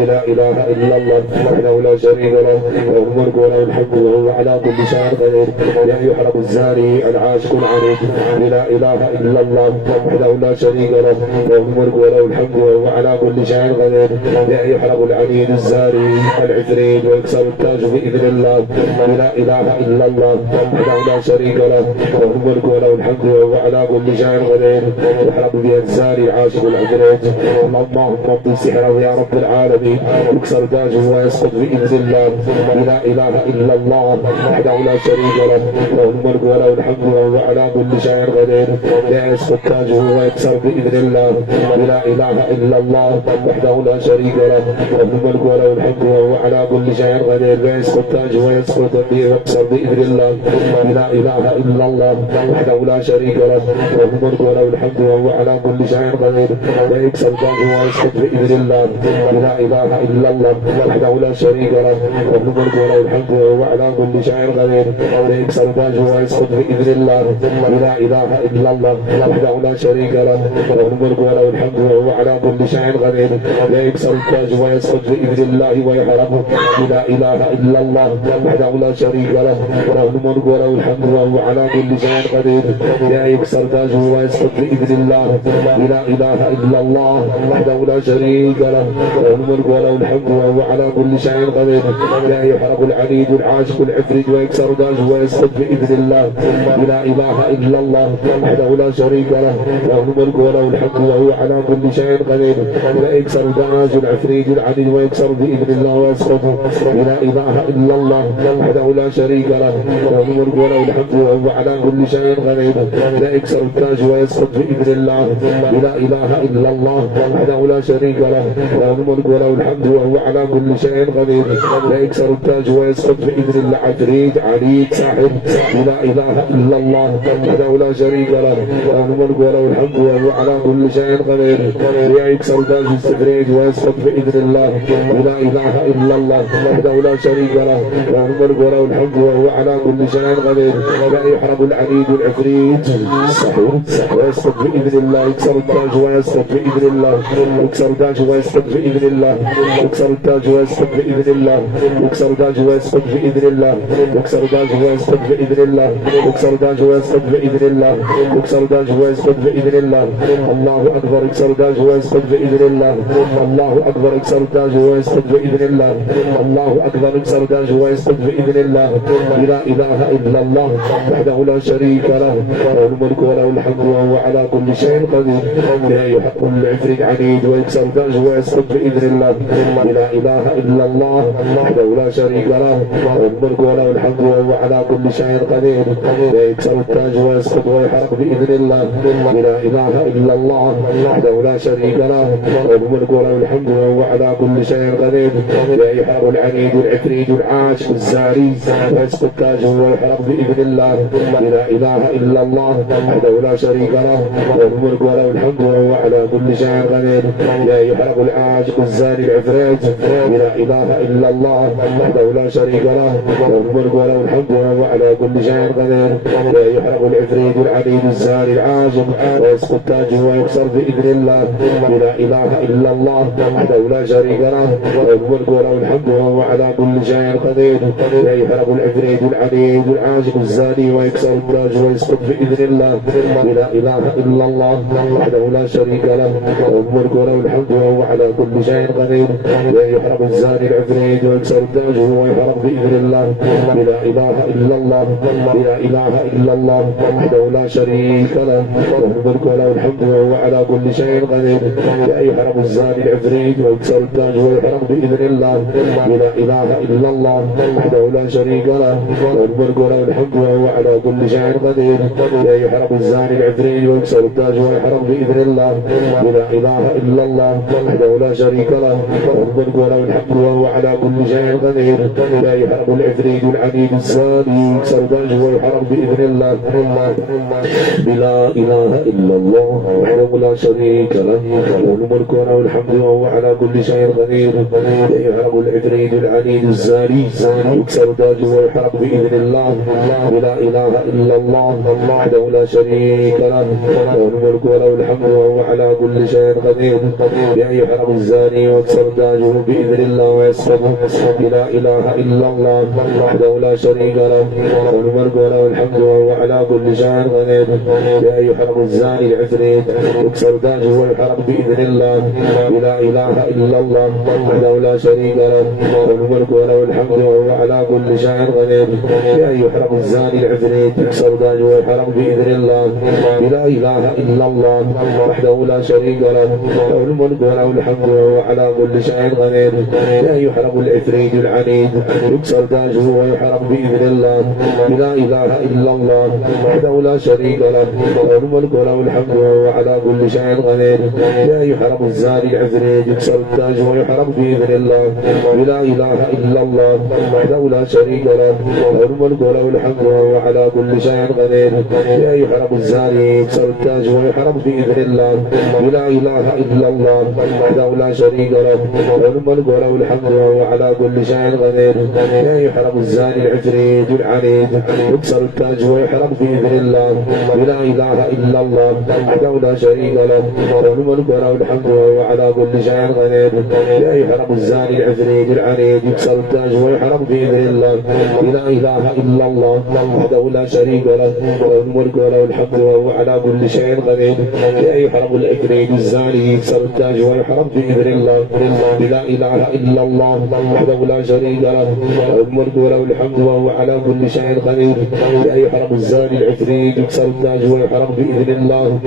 لا إله إلا الله وحده لا شريك له له الملك وله الحمد وهو على كل شيء قدير لا يحرم الزاني العاشق العنيد لا إله إلا الله وحده لا شريك له له الملك وله الحمد وهو على كل شيء قدير لا يحرم العنيد الزاني العفريت ويكسر التاج بإذن الله لا إله إلا الله وحده لا شريك له له الملك وله الحمد وهو على كل شيء قدير يحرم بها الزاني العاشق العفريت اللهم اقضي سحره يا رب العالمين يكسر تاجه ويسقط بإذن الله لا إله إلا الله وحده لا شريك له له الملك وله الحمد وهو على كل شيء قدير لا يسقط تاجه ويكسر بإذن الله لا إله إلا الله وحده لا شريك له له الملك وله الحمد وهو على كل شيء قدير لا يسقط تاجه ويسقط ويكسر بإذن الله لا إله إلا الله وحده لا شريك له له الملك وله الحمد وهو على كل شيء قدير لا يكسر تاجه ويسقط بإذن الله لا إله إلا الله وحده لا شريك له له الملك وله الحمد وهو على كل شيء قدير لا يكسر تاجه ويسقط بإذن الله لا إله إلا الله وحده لا شريك له له الملك وله الحمد وهو على كل شيء قدير لا يكسر التاج ويسقط بإذن الله ويحرمه لا إله إلا الله وحده لا شريك له له الملك وله الحمد وهو على كل شيء قدير لا يكسر تاجه ويسقط بإذن الله لا إله إلا الله وحده لا شريك له له الملك وله الحمد وهو على كل شيء قدير لا يحرم العنيد العاشق العفريت ويكسر تاجه ويسقط بإذن الله لا إله إلا الله وحده لا شريك له له الملك وله الحمد وهو على كل شيء قدير لا يكسر تاج العفريت العنيد ويكسر بإذن الله ويسقط لا إله إلا الله وحده لا شريك له له الملك وله الحمد وهو على كل شيء قدير لا يكسر التاج ويسقط بإذن الله لا إله إلا الله وحده لا شريك له له الملك وله الحمد وهو على كل شيء قدير لا يكسر التاج ويسقط بإذن الله عفريت عليك ساحر لا إله إلا الله وحده لا شريك له له الملك وله الحمد وهو على كل شيء قدير لا يكسر تاج السفريت ويسقط بإذن الله لا إله إلا الله وحده لا شريك له له الملك وله الحمد وهو على كل شيء قدير لا يحرم العنيد العفريت صحيح ويسقط بإذن الله يكسر التاج ويسقط بإذن الله يكسر التاج ويسقط بإذن الله يكسر التاج ويسقط بإذن الله يكسر التاج ويسقط بإذن الله يكسر التاج ويسقط بإذن الله يكسر التاج ويسقط بإذن الله يكسر التاج ويسقط بإذن الله الله أكبر يكسر التاج ويسقط بإذن الله الله أكبر يكسر التاج ويسقط بإذن الله الله أكبر يكسر التاج ويسقط بإذن الله لا إله إلا الله وحده لا شريك له له الملك وله الحمد وهو على كل شيء قدير لا يحق العفريت عنيد ويكسر التاج ويسقط بإذن الله لا إله إلا الله وحده لا شريك له له الملك وله الحمد وهو على كل شيء قدير لا يكسر التاج ويسقط ويحرق بإذن الله لا إله إلا الله وحده لا شريك له له الملك وله الحمد وهو على كل شيء قدير لا يحرق العنيد العفريت العاشق الزاري ويسقط التاج ويحرق بإذن الله لا إله إلا الله وحده لا شريك له له الملك وله الحمد وهو على كل شيء قدير لا يحرق العاشق الزاني العفريت لا إله إلا الله وحده لا شريك له له الملك وله الحمد وهو على كل شيء قدير لا يحرق العفريت العليم الزاني العاشق ويسقط تاجه ويكسر بإذن الله لا إله إلا الله وحده لا شريك له له الملك وله الحمد وهو على كل شيء قدير لا يحرق العفريت العليم العاشق الزاني ويكسر التاج ويسقط بإذن الله لا إله إلا الله وحده لا شريك له له الملك وله الحمد وهو على كل شيء قدير لا يحرق الزاني العفريت ويكسر تاجه ويحرق بإذن الله لا إله إلا الله لا إله إلا الله وحده لا شريك له له الملك وله الحمد وهو على كل شيء قدير لا يحرق الزاني العفريت ويكسر التاج ويحرق بإذن الله لا إله إلا الله وحده لا شريك له له الملك وله الحمد وهو على كل شيء قدير لا يحرق الزاني العفريت ويكسر التاج ويحرق بإذن الله لا إله إلا الله وحده لا شريك له له الملك وله الحمد وهو على كل شيء قدير لا يحرق العفريت العنيد الزاني يكسر تاجه ويحرق بإذن الله لا إله إلا الله وحده لا شريك له له الملك وله الحمد وهو على كل شيء قدير لا يحرق العفريت العنيد الزاني يكسر تاجه ويحرق بإذن الله لا إله إلا الله وحده لا شريك له له الملك وله الحمد وهو على كل شيء قدير لا يحرق الزاني ويكسر تاجه بإذن الله ويسقط لا إله إلا الله وحده لا شريك له له الملك وله الحمد وهو على كل شيء قدير لا يحرق الزاني العفريت يكسر تاجه ويحرق بإذن الله لا إله إلا الله وحده لا شريك له له الملك وله الحمد وهو على كل شيء قدير لا يحرق الزاني العفريت يكسر تاجه ويحرق بإذن الله لا إله إلا الله وحده لا شريك له له الملك وله الحمد وهو على كل شيء قدير لا يحرق العفريت العنيد يكسر تاجه ويحرق بإذن الله لا إله إلا الله وحده لا شريك له له الملك وله الحمد وهو على كل شيء قدير لا يحرق الزاني العفريت يكسر التاج ويحرق بإذن الله لا إله إلا الله وحده لا شريك له له الملك وله الحمد وهو على كل شيء قدير لا يحرق الزاني يكسر التاج ويحرق بإذن الله لا إله إلا الله وحده لا شريك له له الملك وله الحمد وهو على كل شيء قدير لا يحرق الزاني العفريت العنيد يكسر التاج ويحرق بإذن الله لا إله إلا الله وحده لا شريك له له الملك وله الحمد وهو على كل شيء قدير لا يحرق الزاني العفريت العنيد يكسر التاج ويحرق بإذن الله لا إله إلا الله وحده لا شريك له له الملك وله الحمد وهو على كل شيء قدير لا يحرق العفريت الزاني يكسر التاج ويحرق بإذن الله لا إله إلا الله وحده لا شريك له له الملك وله الحمد وهو على كل شيء قدير لا يحرق الزاني العفريت يكسر التاج ويحرق بإذن الله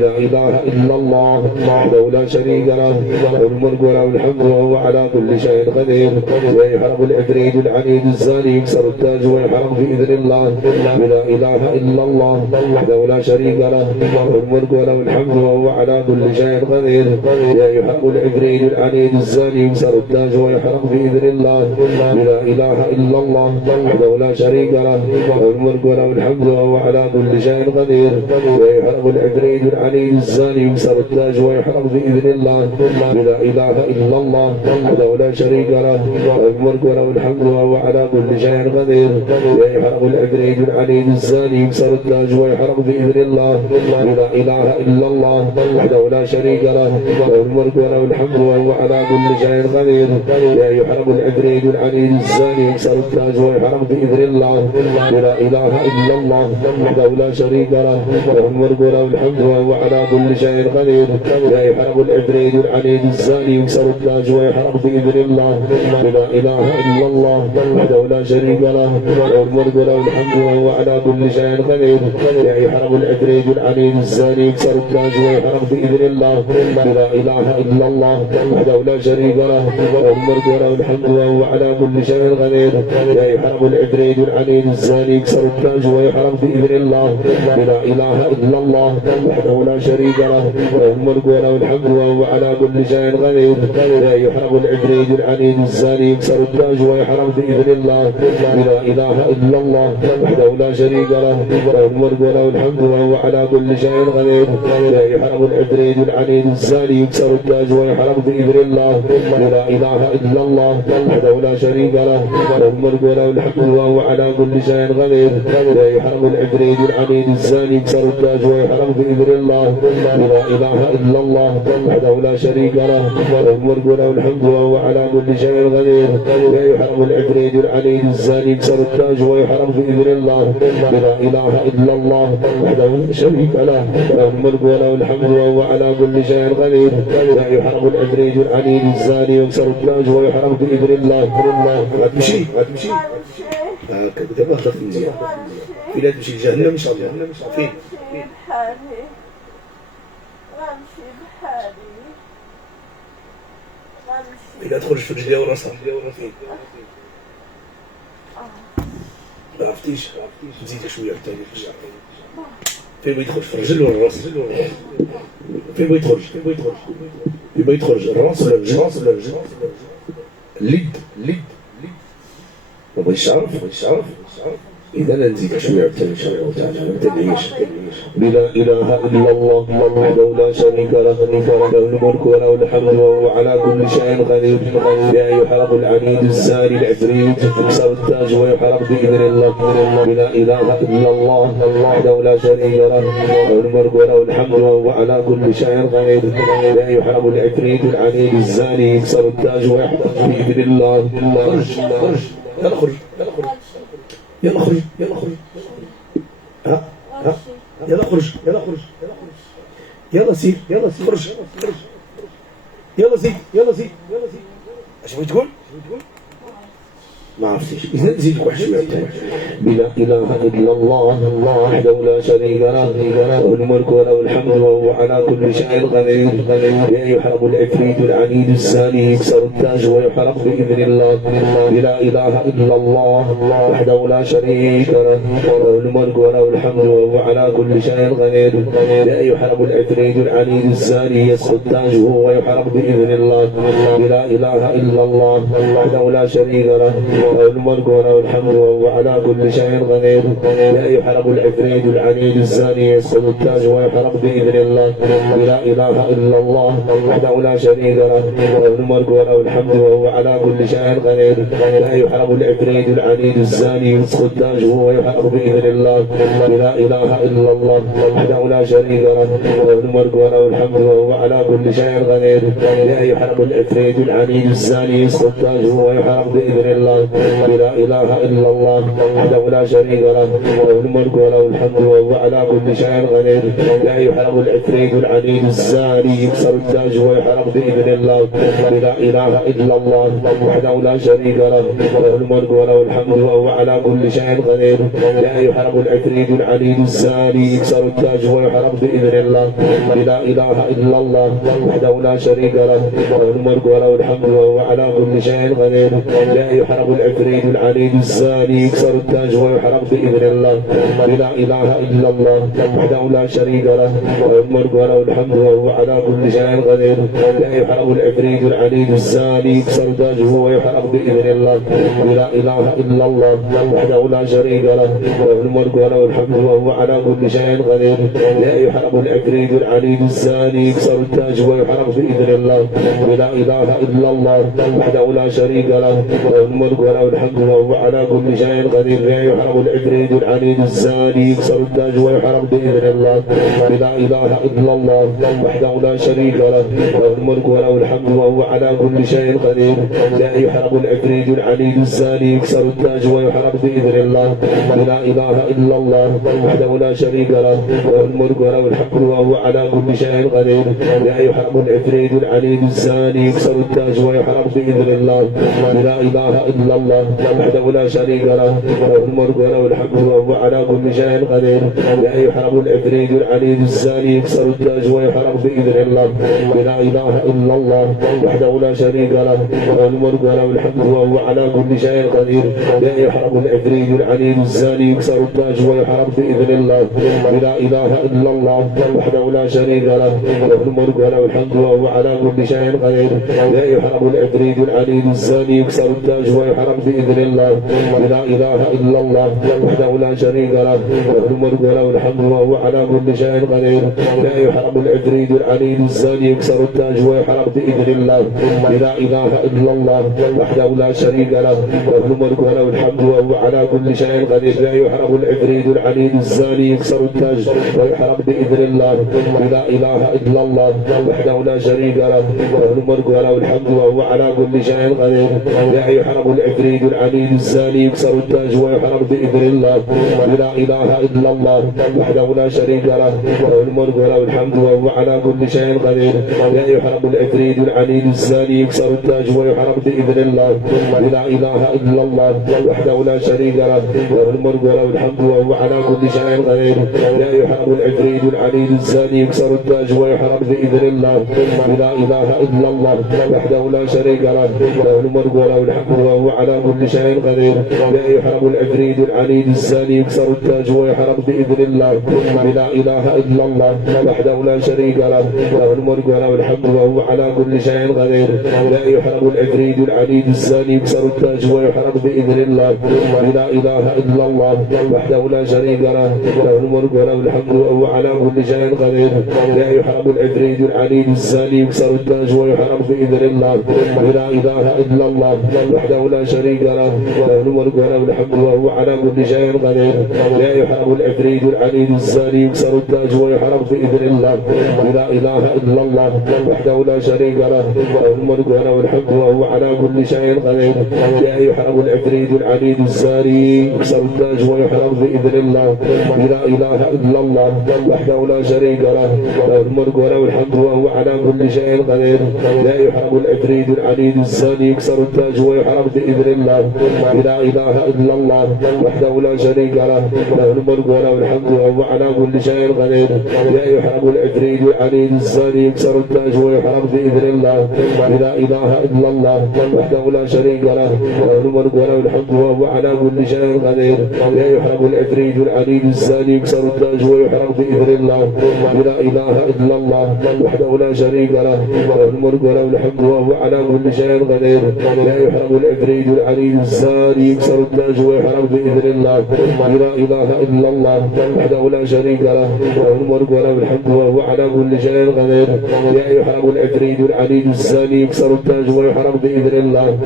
لا إله إلا الله وحده لا شريك له له الملك وله الحمد وهو على كل شيء قدير لا يحرق العفريت العنيد الزاني يكسر التاج ويحرق بإذن الله لا إله إلا الله وحده لا شريك له له الملك وله الحمد وهو على كل شيء قدير لا يحرق العفريت العنيد الزاني يكسر التاج ويحرق بإذن الله لا إله إلا الله وحده لا شريك له له الملك وله الحمد وهو على كل شيء قدير لا يحرق العفريت العنيد الزاني يكسر التاج ويحرق بإذن الله لا إله إلا الله وحده لا شريك له له الملك وله الحمد وهو على كل شيء قدير لا يحرق العفريت العنيد الزاني يكسر التاج ويحرق بإذن الله لا إله إلا الله وحده لا شريك له له الملك وله الحمد وهو على كل شيء قدير لا يحرق العفريت العنيد الزاني يكسر التاج ويحرق بإذن الله لا إله إلا الله وحده لا شريك له له الملك وله الحمد وهو على كل شيء قدير لا يحرق العفريت العنيد الزاني يكسر التاج ويحرق بإذن الله لا إله إلا الله وحده لا شريك له له الملك وله الحمد وهو على كل شيء قدير لا يحرق العفريت العنيد الزاني يكسر التاج ويحرق بإذن الله لا إله إلا الله وحده لا شريك له له الملك وله الحمد وهو على كل شيء قدير لا يحرق العفريت العنيد الزاني يكسر التاج ويحرق بإذن الله لا إله إلا الله وحده لا شريك له له الملك وله الحمد وهو على كل شيء قدير لا يحرق العفريت العنيد الزاني يكسر التاج ويحرق بإذن الله لا إله إلا الله وحده لا شريك له له الملك وله الحمد وهو على كل شيء قدير لا يحرق العفريت العنيد الزاني الزاني يكسر التاج ويحرق بإذن الله. لا إله إلا الله وحده لا شريك له له الملك وله الحمد وهو على كل شيء قدير. لا يحرق العفريت العنيد الزاني يكسر التاج ويحرق بإذن الله. لا إله إلا الله وحده لا شريك له له الملك وله الحمد وهو على كل شيء قدير. لا يحرق العفريت العنيد الزاني يكسر التاج ويحرق بإذن الله. لا إله إلا الله وحده لا شريك له له الملك وله الحمد وهو على كل شيء قدير. لا يحرق العفريت العنيد الزاني يكسر التاج ويحرق بإذن الله. ما تمشي هكذا دابا هضرت مزيان. إلا تمشي لجهنم إن شاء الله فين؟ بحالي غنمشي بحالي غنمشي. إلا تخرج في رجليها وراسها فين؟ ما عرفتيش زيد شوية حتى فين بغيت تخرج في الرجل ولا الراس؟ فين بغيت تخرج؟ فين بغيت تخرج الراس ولا الرجل؟ الليد ما بغيتش تعرف إذا نزيدك شوية حتى إن شاء الله تعالى ما تدعيش. لا إله إلا الله وحده لا شريك له له الملك وله الحمد وهو على كل شيء قدير. لا يحرق العنيد الزاني العفريت يكسر التاج ويحرق بإذن الله. لا إله إلا الله وحده لا شريك له له الملك وله الحمد وهو على كل شيء قدير. لا يحرق العفريت العنيد الزاني يكسر التاج ويحرق بإذن الله. خرج يلا خرج ها يلا خرج يلا سير خرج يلا سير اش بغيت تقول؟ ما عرفتيش إذا نزيدك واحد شوية. لا إله إلا الله وحده لا شريك له له الملك وله الحمد وهو على كل شيء قدير. لا يحرق العفريت العنيد الزاني يكسر التاج ويحرق بإذن الله. لا إله إلا الله وحده لا شريك له له الملك وله الحمد وهو على كل شيء قدير. لا يحرق العفريت العنيد الزاني يسقط تاجه ويحرق بإذن الله. لا إله إلا الله وحده لا شريك له له الملك وله الحمد وهو على كل شيء قدير. لا يحرق العفريت العنيد الزاني يسقط التاج ويحرق بإذن الله. لا إله إلا الله وحده لا شريك له له الملك وله الحمد وهو على كل شيء قدير. لا يحرق العفريت العنيد الزاني يسقط التاج ويحرق بإذن الله. لا إله إلا الله وحده لا شريك له له الملك وله الحمد وهو على كل شيء قدير. لا يحرق العفريت العنيد الزاني يسقط التاج ويحرق بإذن الله. لا إله إلا الله وحده لا شريك له له الملك وله الحمد وهو على كل شيء قدير. لا يحرق العفريت العنيد الزاني يكسر التاج ويحرق بإذن الله. لا إله إلا الله وحده لا شريك له له الملك وله الحمد وهو على كل شيء قدير. لا يحرق العفريت العنيد الزاني يكسر التاج ويحرق بإذن الله. لا إله إلا الله وحده لا شريك له له الملك وله الحمد وهو على كل شيء قدير. لا يحرق العفريت العنيد الزاني يكسر التاج ويحرق بإذن الله. لا إله إلا الله وحده لا شريك له له الملك وله الحمد وهو على كل شيء قدير. لا يحرق العفريت العنيد الزاني يكسر التاج ويحرق بإذن الله. لا إله إلا الله وحده لا شريك له له الملك وله الحمد وهو على كل شيء قدير. لا يحرق العفريت العنيد الزاني يكسر التاج ويحرق بإذن الله. لا إله إلا الله وحده لا شريك له له الملك وله الحمد وهو على كل شيء قدير. لا يحرق العفريت العنيد الزاني يكسر التاج ويحرق بإذن الله. لا إله إلا الله وحده لا شريك له له الملك وله الحمد وهو على كل شيء قدير. لا يحرق العفريت العنيد الزاني يكسر التاج ويحرق بإذن الله. لا إله إلا الله وحده لا شريك له له الملك وله الحمد وهو على كل شيء قدير. لا يحرق العفريت العنيد الزاني يكسر التاج ويحرق بإذن الله. لا إله إلا الله وحده لا شريك له له الملك وله الحمد وهو على كل شيء قدير. لا يحرق العفريت العنيد الزاني يكسر التاج ويحرق بإذن الله. لا إله إلا الله وحده لا شريك له له الملك وله الحمد وهو على كل شيء قدير. لا يحرق العفريت العنيد الزاني يكسر التاج ويحرق بإذن الله. لا إله إلا الله وحده لا شريك له له الملك وله الحمد وهو على كل شيء قدير. لا يحرق العفريت العنيد الزاني يكسر التاج ويحرق بإذن الله. لا إله إلا الله وحده لا شريك له له الملك وله الحمد وهو على كل شيء قدير لا يحرم العفريت العنيد الزاني يكسر التاج ويحرم بإذن الله لا إله إلا الله وحده لا شريك له له الملك وله الحمد وهو على كل شيء قدير لا يحرم العفريت العنيد الزاني يكسر التاج ويحرم بإذن الله لا إله إلا الله وحده لا شريك له له الملك وله الحمد وهو على كل شيء قدير لا يحرم العفريت العنيد الزاني يكسر التاج ويحرم بإذن الله لا إله إلا الله وحده لا شريك له له الملك وله الحمد وهو على كل شيء قدير لا يحرم العفريت العنيد الزاني يكسر التاج ويحرم بإذن الله لا إله إلا الله وحده لا شريك له له الملك وله الحمد وهو على كل شيء قدير لا يحرم العفريت العنيد الزاني يكسر التاج ويحرم بإذن الله لا إله إلا الله وحده لا شريك له له الملك وله الحمد وهو على كل شيء قدير لا يحرم العفريت العنيد الزاني يكسر التاج ويحرم بإذن الله لا إله إلا الله وحده لا شريك له له الملك وله الحمد وهو على كل شيء قدير لا يحرم العفريت العنيد الزاني يكسر التاج ويحرم بإذن الله لا إله إلا الله وحده لا شريك له له الملك وله الحمد وهو على كل شيء قدير لا يحرم العفريت العنيد الزاني يكسر التاج ويحرم بإذن الله لا إله إلا الله وحده لا شريك له له الملك وله الحمد وهو على كل شيء قدير لا يحرم العفريت العنيد الزاني يكسر التاج ويحرم بإذن الله لا إله إلا الله وحده لا شريك له له الملك وله الحمد وهو على كل شيء قدير لا يحرم العفريت العنيد الزاني يكسر التاج ويحرم بإذن الله لا إله إلا الله وحده لا شريك له له الملك وله الحمد وهو على كل شيء قدير لا يحرم العفريت العنيد الزاني يكسر التاج ويحرم بإذن الله لا إله إلا الله وحده لا شريك له له الملك وله الحمد وهو على كل شيء قدير لا يحرم العفريت العنيد الزاني يكسر التاج ويحرم بإذن الله لا إله إلا الله وحده لا شريك له له الملك وله الحمد وهو على كل شيء قدير لا يحرم العفريت العنيد الزاني يكسر التاج ويحرم بإذن الله لا إله إلا الله وحده لا شريك له له الملك وله الحمد وهو على كل شيء قدير لا يحرم العفريت العنيد الزاني يكسر التاج ويحرم بإذن الله لا إله إلا الله وحده لا شريك له له الملك وله الحمد وهو على كل شيء قدير لا يحرم العفريت العنيد الزاني يكسر التاج ويحرم بإذن الله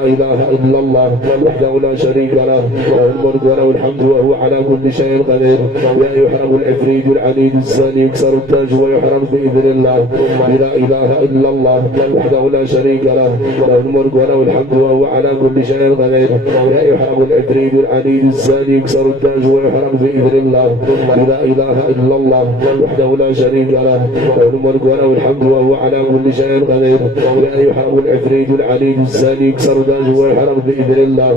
لا إله إلا الله وحده لا شريك له له الملك وله الحمد وهو على كل شيء قدير لا يحرم العفريت العنيد الزاني يكسر التاج ويحرم بإذن الله لا إله إلا الله وحده لا شريك له له الملك وله الحمد وهو على كل شيء قدير لا يحرم العفريت العنيد الزاني يكسر التاج ويحرم بإذن الله لا إله إلا الله وحده لا شريك له له الملك وله الحمد وهو على كل شيء قدير لا يحرم العفريت العنيد الزاني يكسر التاج ويحرم بإذن الله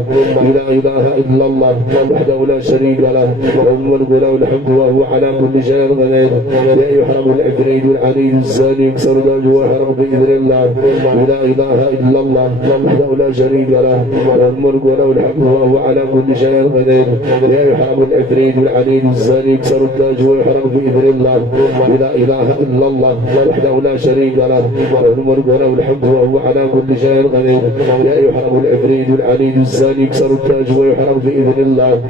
لا إله إلا الله وحده لا شريك له له الملك وله الحمد وهو على كل شيء قدير لا يحرم العفريت العنيد الزاني يكسر التاج ويحرم بإذن الله لا إله إلا الله وحده لا شريك له له الملك وله الحمد وهو على كل شيء قدير لا يحرم العفريت العنيد الزاني يكسر التاج ويحرم بإذن الله لا إله إلا الله وحده لا شريك له له الملك وله الحمد وهو على كل شيء قدير لا يحرم العفريت العنيد الزاني يكسر التاج ويحرم بإذن الله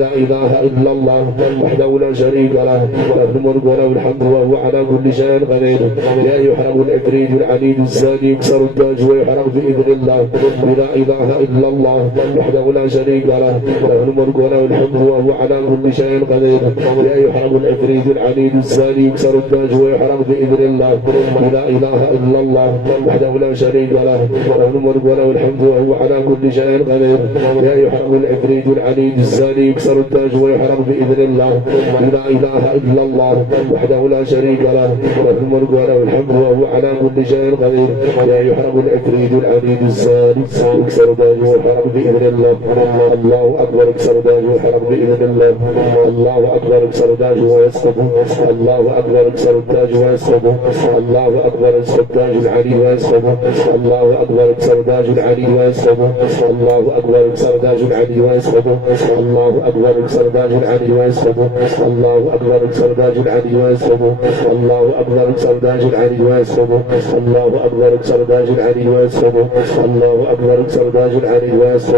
لا إله إلا الله وحده لا شريك له له الملك وله الحمد وهو على كل شيء قدير لا يحرم العفريت العنيد الزاني يكسر التاج ويحرم بإذن الله لا إله إلا الله وحده لا شريك له له الملك وله الحمد وهو على كل شيء قدير لا يحرم العفريت العنيد الزاني يكسر التاج ويحرم بإذن الله لا إله إلا الله وحده لا شريك له له الملك وله الحمد وهو على كل شيء قدير لا يحرم العفريت العنيد الزاني يكسر التاج ويحرم بإذن الله لا إله إلا الله وحده لا شريك له له الملك وله الحمد وهو على كل شيء قدير لا يحرم العفريت العنيد الزاني يكسر التاج ويحرم بإذن الله الله أكبر يكسر التاج ويحرم بإذن الله الله أكبر يكسر التاج ويسقط الله أكبر يكسر التاج ويسقط الله أكبر يكسر التاج العلي ويسقط الله أكبر يكسر التاج العلي ويسقط الله أكبر يكسر التاج العلي ويسقط الله أكبر يكسر التاج العلي ويسقط الله أكبر يكسر التاج العلي ويسقط الله أكبر يكسر التاج العلي ويسقط الله أكبر يكسر التاج العلي ويسقط الله أكبر يكسر التاج العلي ويسقط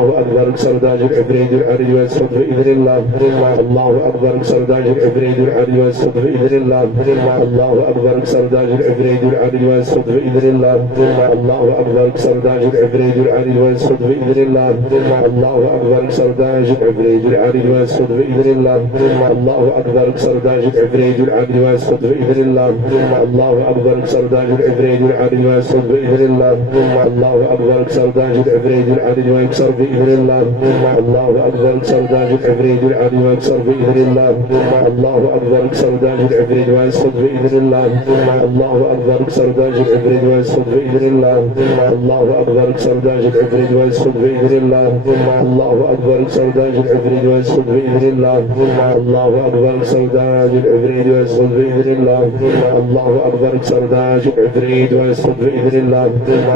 الله أكبر اكسر داج العفريت العرج ويسقط بإذن الله الله أكبر اكسر داج العفريت العرج ويسقط بإذن الله الله أكبر اكسر داج العفريت العرج ويسقط بإذن الله الله أكبر اكسر داج العفريت العرج ويسقط بإذن الله الله أكبر اكسر داج العفريت العرج ويسقط بإذن الله الله أكبر اكسر داج العفريت العرج ويسقط بإذن الله الله أكبر اكسر داج العفريت العرج ويسقط بإذن الله الله أكبر اكسر داج العفريت العرج ويكسر بإذن الله الله أكبر اكسر داج العفريت العرج ويكسر بإذن الله الله أكبر اكسر داج العفريت ويسقط بإذن الله الله أكبر اكسر داج العفريت ويسقط بإذن الله الله أكبر اكسر داج العفريت ويسقط بإذن الله الله أكبر اكسر داج العفريت ويسقط بإذن الله الله أكبر اكسر داج العفريت ويسقط بإذن الله الله أكبر اكسر داج العفريت ويسقط بإذن الله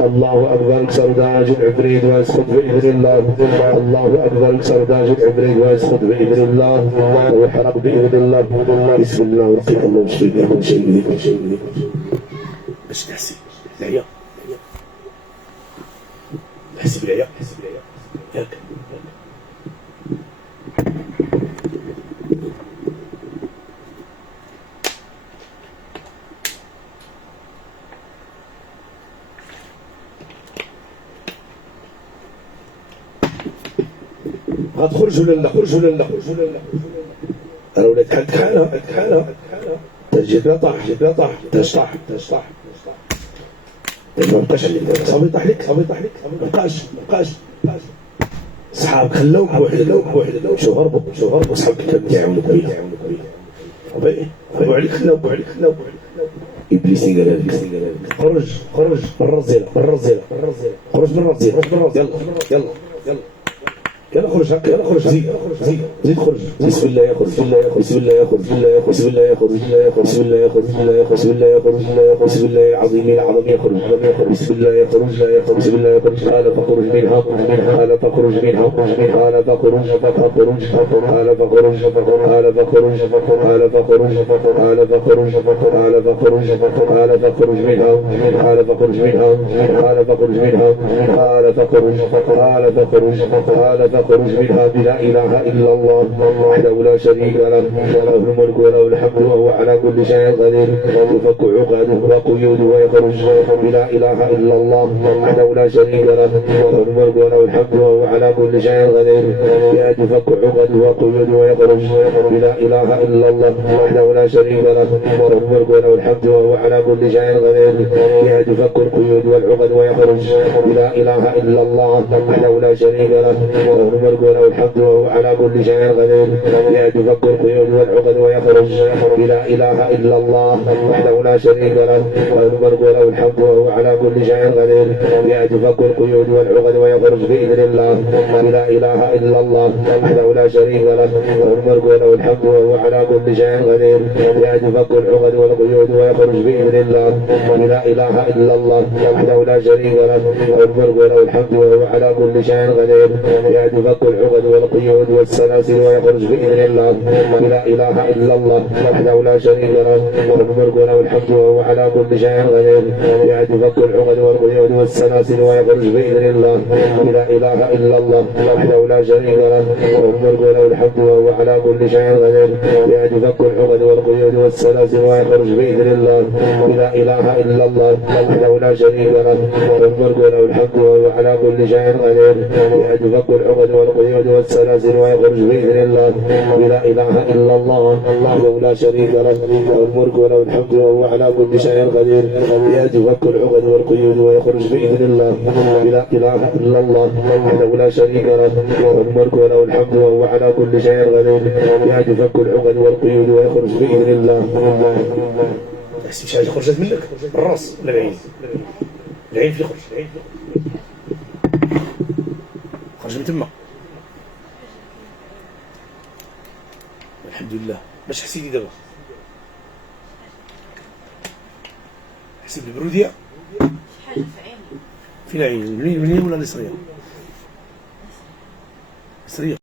الله أكبر اكسر داج العفريت ويسقط بإذن الله الله أكبر اكسر داج العفريت ويسقط بإذن الله ويحرق بإذن الله بسم الله ورقيق الله وشفي بكم شيء باش تحسي العيا حسي بالعيا ياك غتخرج ولا لا خرج ولا لا انا ولات حالها جيت لا طاح طاح ما بقاش عليك صافي طاح لك ما بقاش صحابك خلاوك بوحدك شو هربوا صحابك كانوا كيعاونوك بيه خلاو عليك خلاوك ابليس قال لك خرج برا الزينه خرج من الرزيله يلا خرج هكا يلا خرج زيد خرج بسم الله يخرج بسم الله يخرج بسم الله يخرج بسم الله يخرج بسم الله يخرج بسم الله العظيم العظم يخرج بسم الله يخرج بسم الله يخرج قال فخرج منها قال فخرج منها قال فخرج قال فخرج قال فخرج قال فخرج قال فخرج قال فخرج قال فخرج منها قال فخرج منها قال فخرج منها قال فخرج قال فخرج قال فخرج منها بلا إله إلا الله وحده لا شريك له له الملك وله الحمد وهو على كل شيء قدير يفك عقاده وقيوده ويخرج بلا إله إلا الله وحده لا شريك له له الملك وله الحمد وهو على كل شيء قدير يفك عقاده وقيوده ويخرج بلا إله إلا الله وحده لا شريك له له الملك وله الحمد وهو على كل شيء قدير يفك القيود والعقد ويخرج بلا إله إلا الله وحده لا شريك له الملك وله الحمد وهو على كل شيء قدير يفك القيود والعقد ويخرج بلا إله إلا الله وحده لا شريك له الملك وله الحمد وهو على كل شيء قدير يفك القيود والعقد ويخرج بإذن الله لا إله إلا الله وحده لا شريك له الملك وله الحمد وهو على كل شيء قدير يفك العقد والقيود ويخرج بإذن الله لا إله إلا الله وحده لا شريك له الملك وله الحمد وهو على كل شيء قدير يفك العقد والقيود والسلاسل ويخرج بإذن الله لا إله إلا الله وحده لا شريك له الملك وله الحمد وهو على كل شيء قدير يفك العقد والقيود والسلاسل ويخرج بإذن الله لا إله إلا الله وحده لا شريك له الملك وله الحمد وهو على كل شيء قدير يفك العقد والقيود والسلاسل ويخرج بإذن الله لا إله إلا الله وحده لا شريك له الملك وله الحمد وهو على كل شيء قدير يفك العقد والقيود والسلاسل ويخرج بإذن الله لا إله إلا الله وحده لا شريك له الملك وله الحمد وهو على كل شيء قدير يفك العقد والقيود ويخرج بإذن الله لا إله إلا الله وحده لا شريك له الملك وله الحمد وهو على كل شيء قدير يفك العقد والقيود ويخرج بإذن الله. تحسب شي حاجة خرجت منك الراس ولا العين؟ العين في خرج خرج من تما الحمد لله. باش حسيتي دابا؟ حسيت بالبرودية؟ شي حاجة في عيني. فين عيني؟ اليمين ولا اليسرية؟ اليسرية.